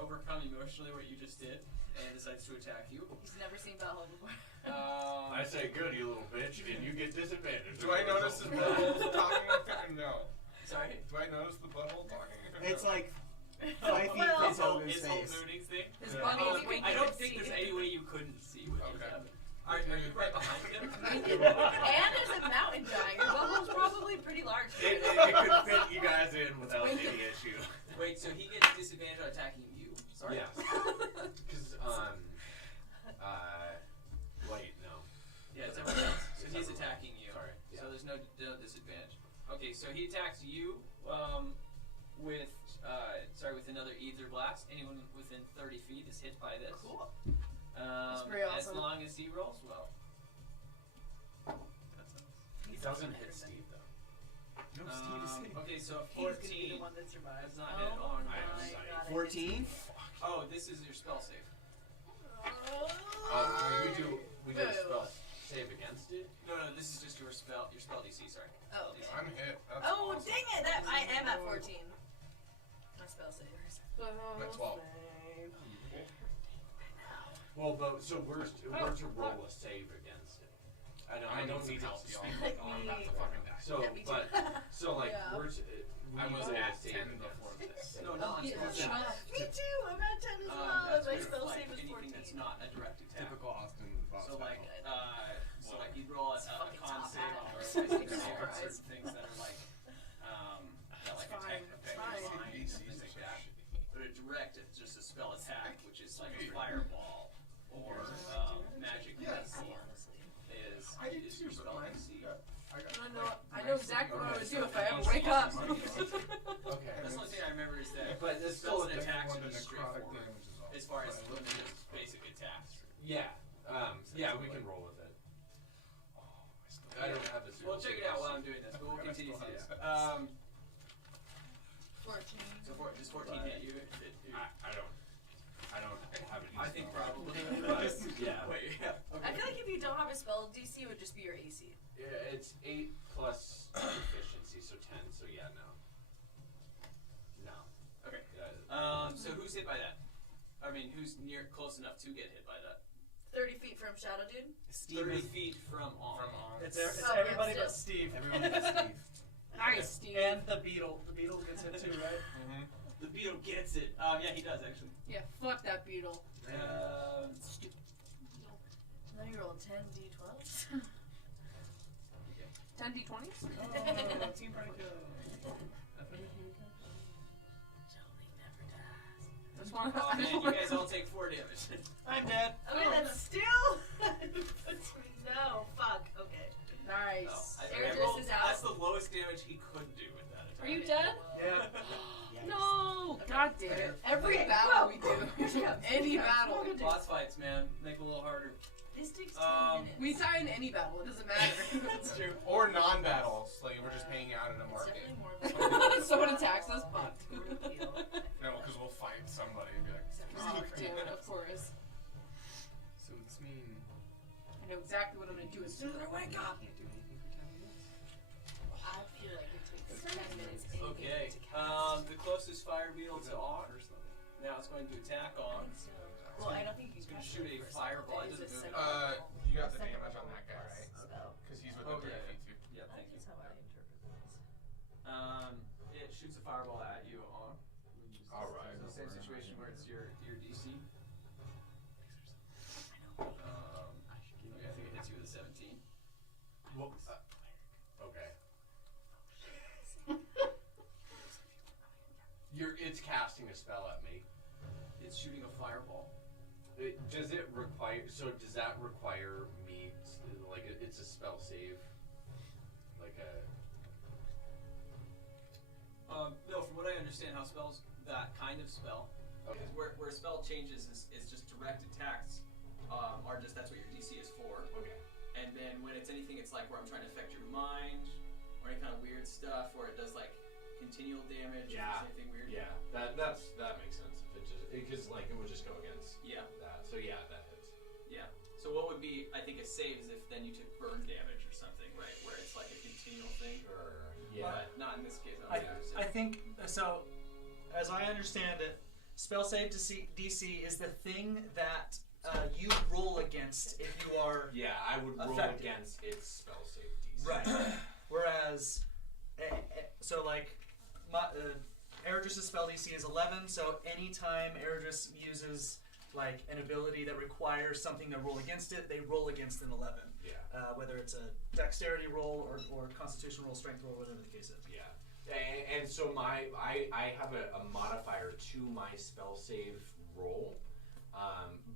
overcome emotionally what you just did, and decides to attack you. He's never seen Valhalla before. I say, "Good, you little bitch," and you get disadvantage. Do I notice his butthole talking? No. Sorry. Do I notice the butthole talking? It's like 5 feet from His whole Hogan's face. mooning thing. His Yeah. bunny's I winking. don't think there's any way you couldn't see what just Okay. happened. Are you right behind him? And there's a mountain giant. Your butthole's probably pretty large. It could fit you guys in without any issue. Wait, so he gets disadvantage on attacking you. Sorry. Yes. Because wait, no. Yeah, it's everyone else. So he's attacking you. Sorry. So there's no disadvantage. Okay, so he attacks you with another Ether Blast. Anyone within 30 feet is hit by this. Cool. That's pretty As awesome. long as he rolls well. He doesn't hit Steve though. No, Steve is safe. Okay, so He's gonna be 14 the one that survives. does not hit on. I have my sight. God, I 14? Oh, this is your spell save. We do a spell save against it. No, this is just your spell DC. Sorry. Oh, okay. I'm hit. That's Oh, awesome. dang it! That I am at 14. My spell savers. That's 12. Well, but so we're to roll a save against it. I don't need to help y'all. speak. I'm about to fucking die. So, Yeah, me too. so like Yeah. we're to, we I was roll a at save 10 against before it. this. No, not on Yeah. spell save. Me too. I'm at 10 as well. That's My with, spell like, save is anything 14. that's not a direct attack. Typical Austin boss So like, battle. you roll a fucking con top save hat. or a It's wisdom save on surprise. certain things that are like, that like It's attack fine, effect it's fine. and things like that. But a direct, it's just a spell attack, which is like a fireball or magic missile is your spell DC. I know exactly what I would do if I ever wake up. Okay. That's the only thing I remember is that But it's spells still and attacks One are to just necrotic straightforward damage is all. as far as limited basic attacks. Yeah. Yeah, we can roll with it. I don't have this. Well, check it out while I'm doing this, but we'll continue to this. 14. So does 14 hit you? I don't have it. I think probably. But, yeah. Wait. Yeah. Okay. I feel like if you don't have a spell DC, it would just be your AC. Yeah, it's 8 plus efficiency, so 10. So yeah, no. Okay. Yeah, So who's hit by that? I mean, who's close enough to get hit by that? 30 feet from Shadow Dude. 30 feet from on. It's Oh, everybody yeah, but Steve. Everyone but Steve. Nice, Steve. And the beetle. The beetle gets hit too, right? The beetle gets it. Yeah, he does actually. Yeah, fuck that beetle. Stupid. Now you roll 10 d12s. 10 d20s? Team Breaker. Just wanna, Oh man, you guys all take 4 damage. I'm dead. Okay, that's still. No, fuck. Okay. nice. Eredus is out. That's the lowest damage he could do with that attack. Are you dead? Yeah. No! God damn it. Every battle we do, any battle we do. Boss fights, man, make it a little harder. This takes 10 minutes. We die in any battle, it doesn't matter. That's true. Or non-battles, like we're just hanging out at a It's market. definitely more of a Someone attacks us, fucked. reveal. No, because we'll fight somebody and be like, Oh, damn it, of course. So this mean I know exactly what I'm gonna do as soon as I wake up. can't do anything for 10 minutes? I feel like it takes 10 minutes anyway Okay. to cast. The closest fire beetle to On. Now it's going to attack On. Well, I don't think you It's going to cast shoot it a first. fireball. It It's a doesn't move. second level. you got the Second damage on level that guy, right? spell. Because he's Oh, within 30 yeah. feet too. Yeah, thank you. That's how I interpret this. It shoots a fireball at you On. Alright. So same situation where it's your DC. I think it hits you with a 17. Well, okay. It's casting a spell at me. It's shooting a fireball. Does it require? So does that require me? Like it's a spell save. Like a. No, from what I understand, how spells that kind of spell, Okay. is where a spell changes is just direct attacks, are just that's what your DC is for. Okay. And then when it's anything, it's like where I'm trying to affect your mind, or any kind of weird stuff, or it does like continual damage. Yeah. Or anything weird. Yeah, that makes sense. If it just because like it would just go against Yeah. that. So yeah, that hits. Yeah. So what would be, I think, a save is if then you took burn damage or something, right? Where it's like a continual thing. Or yeah. But not in this case. I think so. As I understand it, spell save DC is the thing that you roll against if you are Yeah, I would roll effective. against its spell save DC. Right. Whereas, so like, Eredris' spell DC is 11, so anytime Eredris uses like an ability that requires something to roll against it, they roll against an 11. Yeah. Whether it's a dexterity roll or constitution roll, strength roll, whatever the case is. Yeah. And so I have a modifier to my spell save roll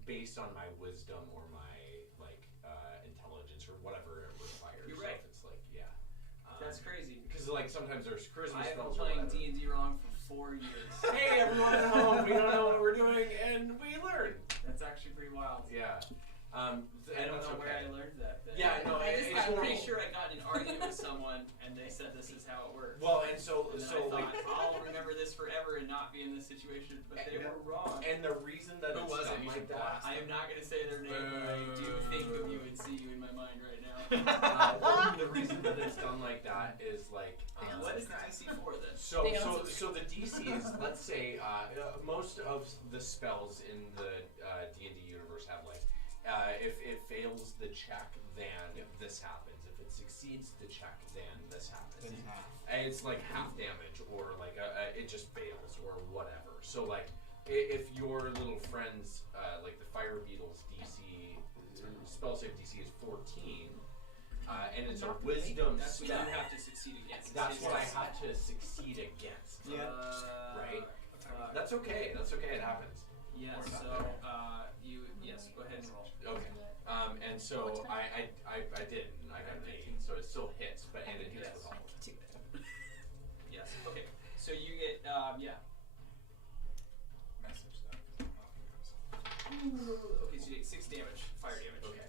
based on my wisdom or my intelligence or whatever it requires. You're right. So if it's like That's crazy. because like sometimes there's charisma I've been spells or playing whatever. D&D wrong for 4 years. Hey everyone at home, we don't know what we're doing and we learn. That's actually pretty wild. Yeah. I don't know where I learned that. Yeah, no, it's I'm pretty horrible. sure I got in an argument with someone and they said this is how it works. Well, and so And then so I like thought, I'll remember this forever and not be in this situation, but they were wrong. and the reason that Who it's was it? done You like should that. I am not going to say their name, but I do think of you and see you in my mind right now. The reason that it's done like that is like What is the DC for then? so the DC is, let's say most of the spells in the D&D universe have like if it fails the check, then this happens. If it succeeds the check, then this happens. Then half. And it's like half damage, or like it just fails, or whatever. So like if your little friend's like the fire beetle's DC spell save DC is 14, and it's a wisdom That's what spell. you have to succeed against. That's what I have to succeed against. Yeah. Right? That's okay. That's okay. It happens. Yes, Or so not. yes, go ahead and roll. Okay. And so I did, and I got an 8, so it still hits, but and it hits with all. Yes. Okay. So you get Message stuff. Okay, so you take 6 damage, fire damage. Okay.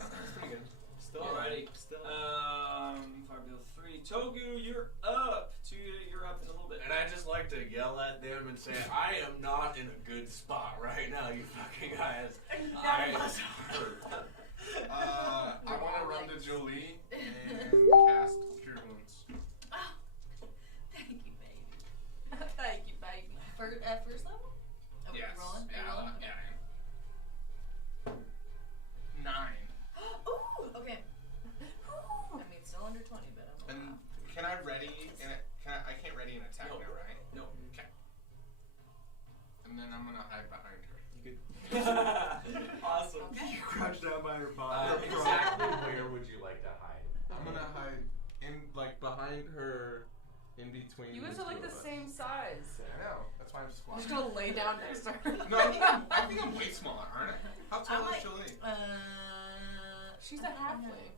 That's pretty good. Still Alrighty. Still. yell at them and say, I am not in a good spot right now, you fucking guys. None of us hurt. I want to run to Jolie and cast Cure Wounds. Oh, thank you, baby. Thank you, baby. At first level? Oh, Yes. Are you rolling? Are you rolling? Yeah. 9. Ooh, okay. I mean, still under 20, but I'm And can I ready? I can't ready an attack now, right? No. Okay. And then I'm gonna hide behind her. You could. Awesome. Okay. You crouch down by her body. Exactly where would you like to hide? I'm gonna hide behind her, in between. You guys the are like two the of us. same size. I know. That's why I'm I'm squatting. just gonna lay down next to her. No, I think I'm way smaller, aren't I? How tall I'm is like, Jolie? She's a halfling.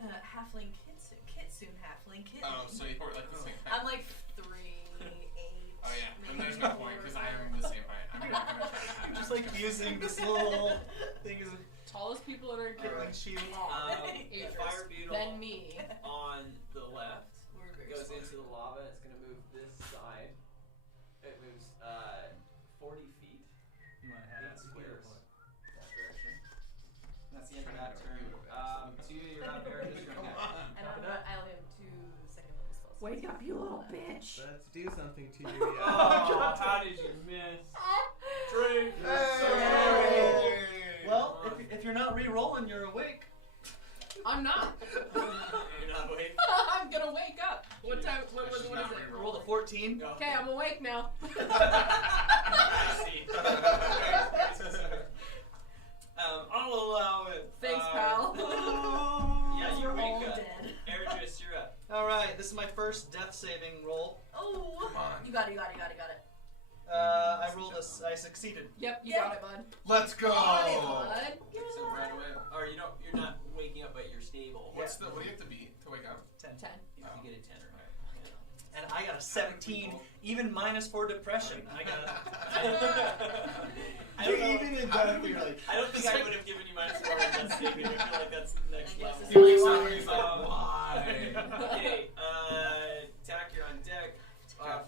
Halfling kitsune halfling kitten. Oh, so you're like the same height. I'm like 3'8". Oh yeah, then there's no point because I am the same height. I'm not gonna try to hide Just that. like using this little thing as a Tallest people in our group killing shield. Idris. Fire beetle Then me. on the left We're very goes smart. into the lava. It's gonna move this side. It moves 40 feet. 8 squares. That direction. That's the end of that turn. To your round bear, just your attack. And I only have 2 second level spells. Wake up, you little bitch. Let's do something to you. Oh, how did you miss? Drink. Well, if you're not re-rolling, you're awake. I'm not. You're not awake. I'm gonna wake up. What time? What is it? Roll a 14. Okay, I'm awake now. I see. I'll allow it. Thanks, pal. Yeah, you We're all wake up. dead. Erdris, you're up. Alright, this is my first death saving roll. Oh, Come on. you got it. I rolled I succeeded. Yep, you Yeah. got it, bud. Let's go. Got it, bud. So right away, or you're not waking up, but you're stable. What do you have to be to wake up? 10. 10. You have to get a 10 or higher. And I got a 17, even minus for depression. I got I don't know. Even in death, you're like. I don't think I would have given you minus 4 on that statement. I feel like that's next I guess level. it's He wakes like, up and he's like, why? Okay, attack, you're on deck.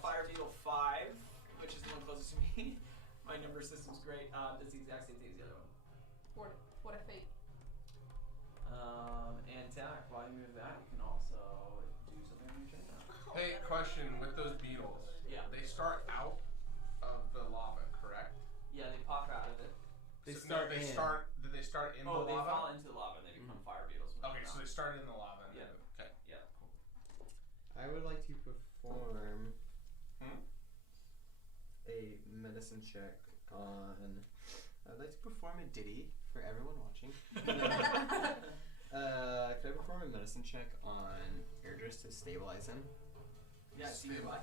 Fire beetle 5, which is the one closest to me. My number system's great. That's the exact same thing as the other one. What a fate. And attack. While you move that, you can also do something on your turn. Hey, question with those beetles. Yeah. They start out of the lava, correct? Yeah, they pop out of it. They So, start no, in. Do they start in Oh, the they lava? fall into the lava and they become fire beetles. when Okay, they're so not. they start in the lava. And Yeah. Then, okay. Yeah. I would like to perform Hmm? a medicine check on. I'd like to perform a ditty for everyone watching. Could I perform a medicine check on Erdris to stabilize him? Yeah, see you bye.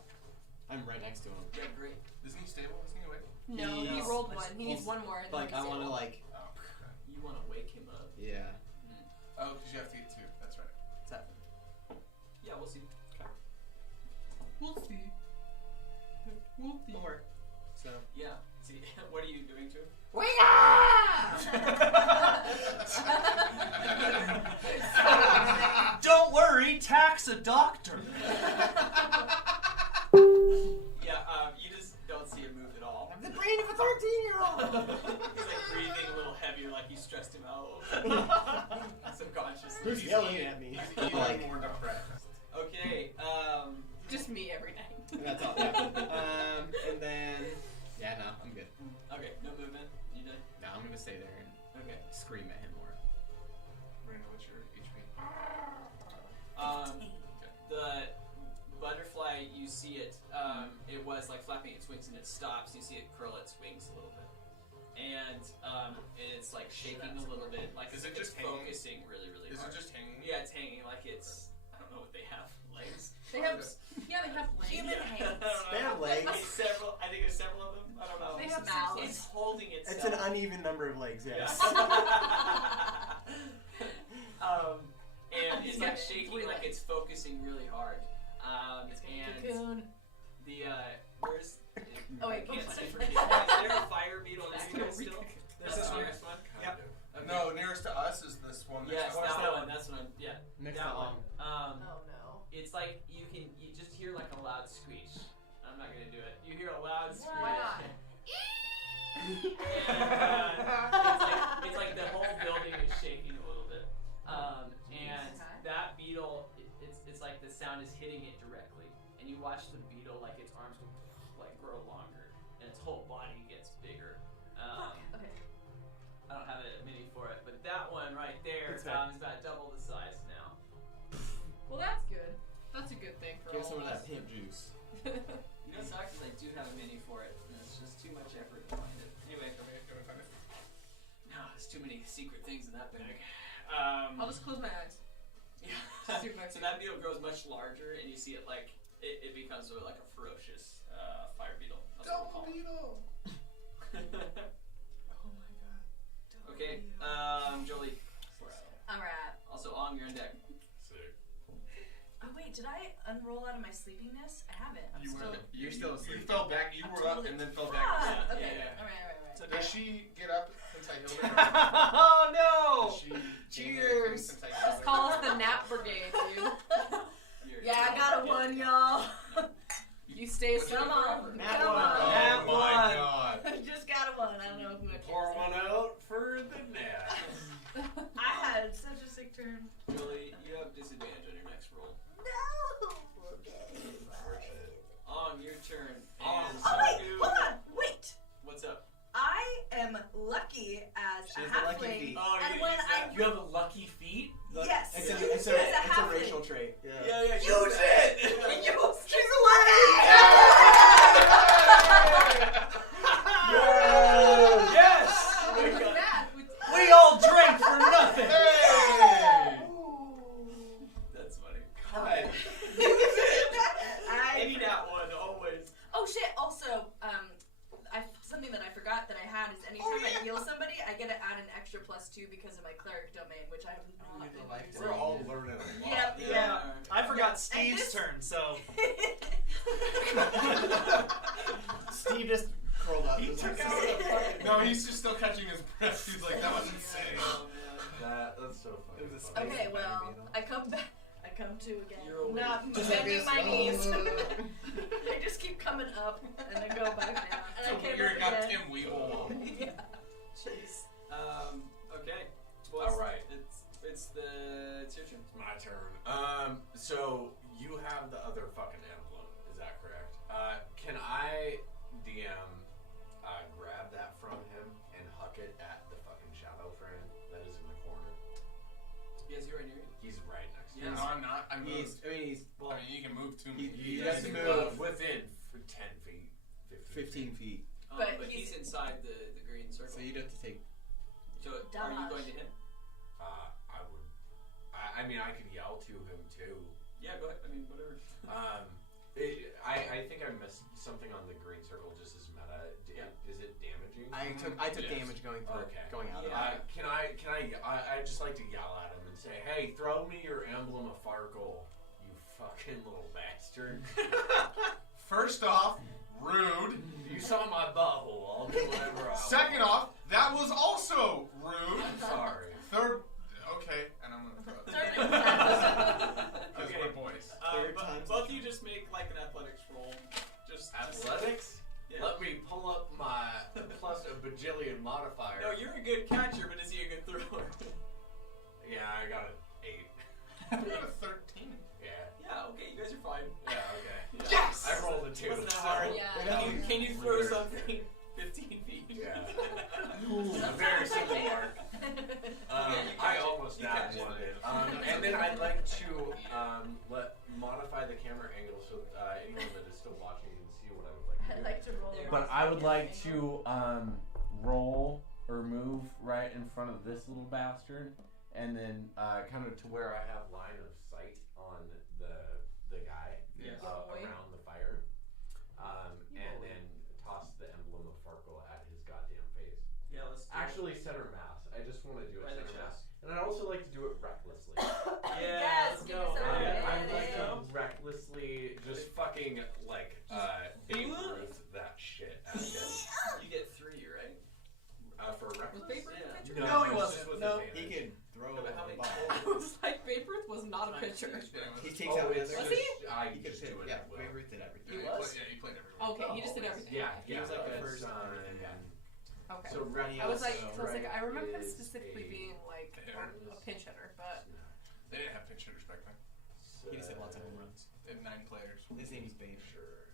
I'm right next to him. Yeah, great. Isn't he stable? Isn't he awake? No, he He's- rolled one. He needs he's- one more. and Like then I he's want to stable. like. Oh, okay. You want to wake him up? Yeah. Oh, because you have to get 2. That's right. 7. Yeah, we'll see. We'll see. We'll see. 4. So. Yeah. See, what are you doing to him? Wake up! Don't worry, tax a doctor. Yeah, you just don't see him move at all. I'm the brain of a 13-year-old. He's like breathing a little heavier, like you stressed him out subconsciously. Who's yelling at me? He's even Like. more depressed. Okay, Just me every night. That's all. Yeah. And then. Yeah, no, I'm good. okay, no movement. You done? No, I'm gonna stay there and Okay. scream at him more. Miranda, what's your HP? The butterfly, you see it. It was like flapping its wings, and it stops. You see it curl its wings a little bit, and it's like shaking a little bit. Like Is it it's just hanging? focusing really, really Is hard. it just hanging? Yeah, it's hanging. Like it's. I don't know what they have. Legs. They have. Yeah, they have legs. Human I don't hands. know. They have legs. It's several. I think there's several of them. I don't know. They have mouths. It's holding itself. It's an uneven number of legs, yes. And it's like Yeah, shaking, 3 like legs. it's focusing really hard. It's gonna be And cocoon. the where's Oh, wait, I can't oops. see from here. Is there a fire beetle next to it still? There's That's this the one. nearest one. Yep. Okay. No, nearest to us is this one. Yes, next to us. that one. That's one. Yeah. Next that to one. all. Oh no. It's like you just hear like a loud screech. I'm not gonna do it. You You hear a loud scream. Why not? It's like the whole building is shaking a little bit. And that beetle, it's like the sound is hitting it directly. And you watch the beetle, like its arms like grow longer, and its whole body gets bigger. Okay. I don't have a mini for it, but that one right there is about double the size now. Well, that's good. That's a good thing for Give all some of of that us. pimp juice. You know, sucks is I do have a mini for it, and it's just too much effort to find it. Anyway, No, there's too many secret things in that bag. I'll just close my eyes. Yeah. See if I So can- that beetle grows much larger, and you see it like it becomes like a ferocious fire beetle. That's what we'll call it. beetle. Oh my god. Okay, Jolie. Alright. Also, Ong, you're on deck. Sick. Oh wait, did I unroll out of my sleepiness? I haven't. I'm still. You're still You asleep. fell back. You were up and then fell back. Ah, Yeah, okay. yeah. Alright. So does she get up since I healed her? Oh no! Does she gain Cheers. anything since I Just healed her? call us the nap brigade, dude. Yeah, I got a 1, y'all. You stay asleep Come on. forever. Come Oh on. Nat my one. god. Just got a 1. I don't know if I'm gonna Pour one out for the net. I had such a sick turn. Jolie, you have disadvantage on your next roll. No. Ong, your turn. Oh And wait, Sudoku- hold on. Wait. What's up? I am lucky as She a has the lucky halfling, feet. Oh, and you, when you, I you have a lucky feet? yes, It's a, you it's as a, a it's a halfling. racial trait. Yeah. Yeah, Use it! She's lucky. Yes! What's that? We all drank for nothing! That's funny. God. Any that one, always. Oh shit! Also, something that I forgot that I had is anytime I heal somebody, I get to add an extra +2 because of my cleric domain, which I have not been using. We're all learning a lot. Yep, yeah. I forgot And Steve's this- turn, so. Steve just curled up. He took out the fucking. No, he's just still catching his breath. He's like, that was insane. Oh, man. That's so funny. It was a funny. Okay, well, I come back. I come to again. You're awake. Not Just bending like my this. knees. I just keep coming up and then go back down. And I came You're a up again. goddamn weevil. Yeah. Jeez. Okay. Well, All right. It's your turn. It's my turn. So you have the other fucking emblem, is that correct? Can I DM grab that from him and huck it at the fucking shadow friend that is in the corner? Yes, you're right near you. He's right next to Yeah. me. No, I'm not. I moved. He's I mean, you can move to me. He Yes, has to he move within 10 feet. 15 feet. But But he's he's- inside the green circle. So you'd have to take. So are you Dodge. going to him? I would. I mean, I could yell to him too. Yeah, go ahead. I mean, whatever. I think I missed something on the green circle just as meta. Is it damaging? I took Yes. damage going through. Okay. Going out. Yeah. Can I just like to yell at him and say, hey, throw me your emblem of Farkle, you fucking little bastard. First off, rude. You saw my butthole, I'll do whatever I want. Second off, that was also rude. I'm sorry. Third, okay, and I'm gonna throw it. Third. Because Okay. we're boys. Third time's Both the you just make like an athletics roll. Just Athletics? Yeah. Let me pull up my plus a bajillion modifier. No, you're a good catcher, but is he a good thrower? Yeah, I got an 8. I got a 13. Yeah. Yeah. Okay, you guys are fine. Yeah, okay. Yeah. Yes! I rolled a 2. Wasn't that hard? Yeah. Can you throw something 15 feet? Yeah. A very simple mark. I almost You nabbed catch one. it. And then I'd like to modify the camera angle so anyone that is still watching can see what I would like to I'd do. like to roll. But I would like to roll or move right in front of this little bastard, and then kind of To where I have line of sight on the guy Yes. around the fire, and then toss the emblem of Farkle at his goddamn face. Yeah, let's do it. Actually, center mass. I just want to do it By the center mass, chest. and I'd also like to do it recklessly. Yeah, Yes, let's give go. us a I'd like Yeah. to recklessly just fucking like Babe Ruth that shit at him. You get 3, right? For reckless. Was Babe Ruth Yeah. a pitcher? No, No, he it's wasn't. just with No. advantage. He can throw Yeah, but how the many- ball. I was like, Babe Ruth was not a pitcher. He takes Oh, out the it's other. Was he? just- I He could just hit. do it Yeah, at will. Babe Ruth did everything. He Yeah, was? he played everywhere. Okay, He just did everything. Yeah, He yeah. was like the that's, first everything, Okay. So Rennie I was like, also, so I was like, I remember him is specifically a- being like a pinch hitter, but They didn't have pinch hitters back then. He just had lots of home runs. They had 9 players. His name is Babe. Sure.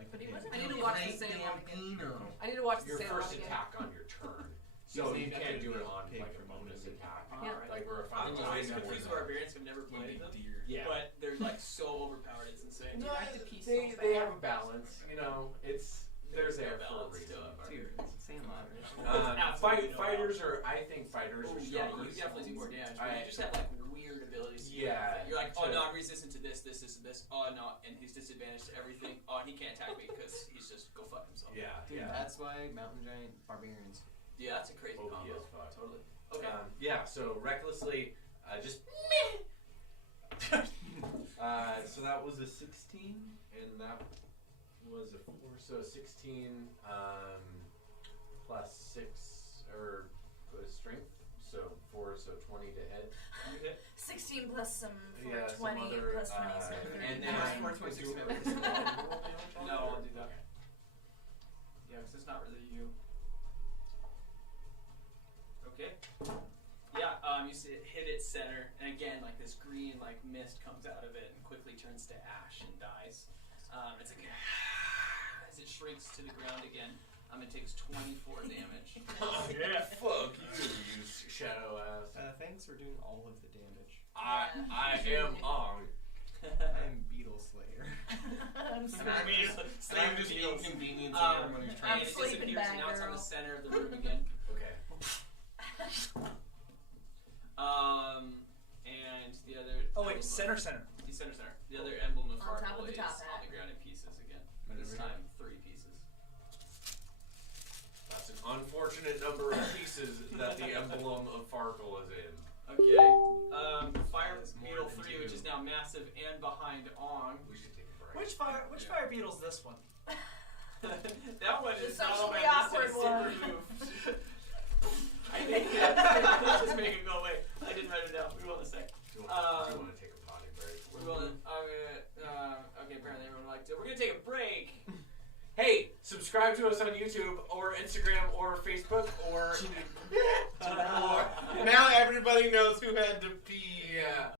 Like But the he pig. wasn't. I need to watch the Sandlot again. I need to watch the Your Sandlot first again. attack on your turn. So you named after can't do it the on pig like a from bonus the movie. attack. Alright. Like we're a I'm five always confused with barbarians. I've never played them. Deer. Yeah. But they're like so overpowered, it's insane. No, I have to pee so they bad. have a balance. You know, there's there for a balance reason. to it. Dude, Sandlot. Absolutely no Fighters are, I think fighters Oh, are yeah, stronger. you definitely do more damage. But I- you just have like weird abilities. To do Yeah, everything. You're like, oh to- no, I'm resistant to this, this, this, and this. Oh no, and he's disadvantaged to everything. Oh, and he can't attack me because he's just go fuck himself. Yeah, Dude, yeah. that's why Mountain Giant Barbarians. Yeah, that's a crazy OP combo. as fuck. Totally. Okay. Yeah, so recklessly, just. So that was a 16, and that was a 4. So 16 plus 6 or strength. So 4, so 20 to hit. You hit. 16 plus some Yeah, 20 some other, plus 20, so 30. and then No, I'll do that. Yeah, because it's not really you. Okay. Yeah, you hit its center, and again, like this green like mist comes out of it and quickly turns to ash and dies. It's like as it shrinks to the ground again. It takes 24 damage. Yeah, fuck you shadow ass. Thanks for doing all of the damage. I am on. I'm Beetle Slayer. I'm Slaying just beetles. inconveniencing Um, everyone who's and trying it to sleeping disappears, bag and now it's on girl. the center of the room again. Okay. And the other. Oh wait, emblem center. The center. The other emblem of On top Farkle of the is top on hat. the ground in pieces again. What This is it? time, 3 pieces. That's an unfortunate number of pieces that the emblem of Farkle is in. Okay. Fire That's more Beetle than 3, two. which is now massive and behind Ong. We should take a break. Which fire beetle's this one? That one The is not on my socially list awkward as a super one. move. I think let's just make it go away. I didn't write it down. We will in a sec. Do you want to take a potty break? We will. Okay, apparently everyone liked it. We're gonna take a break. Hey, subscribe to us on YouTube or Instagram or Facebook or. Now everybody knows who had to pee. Yeah.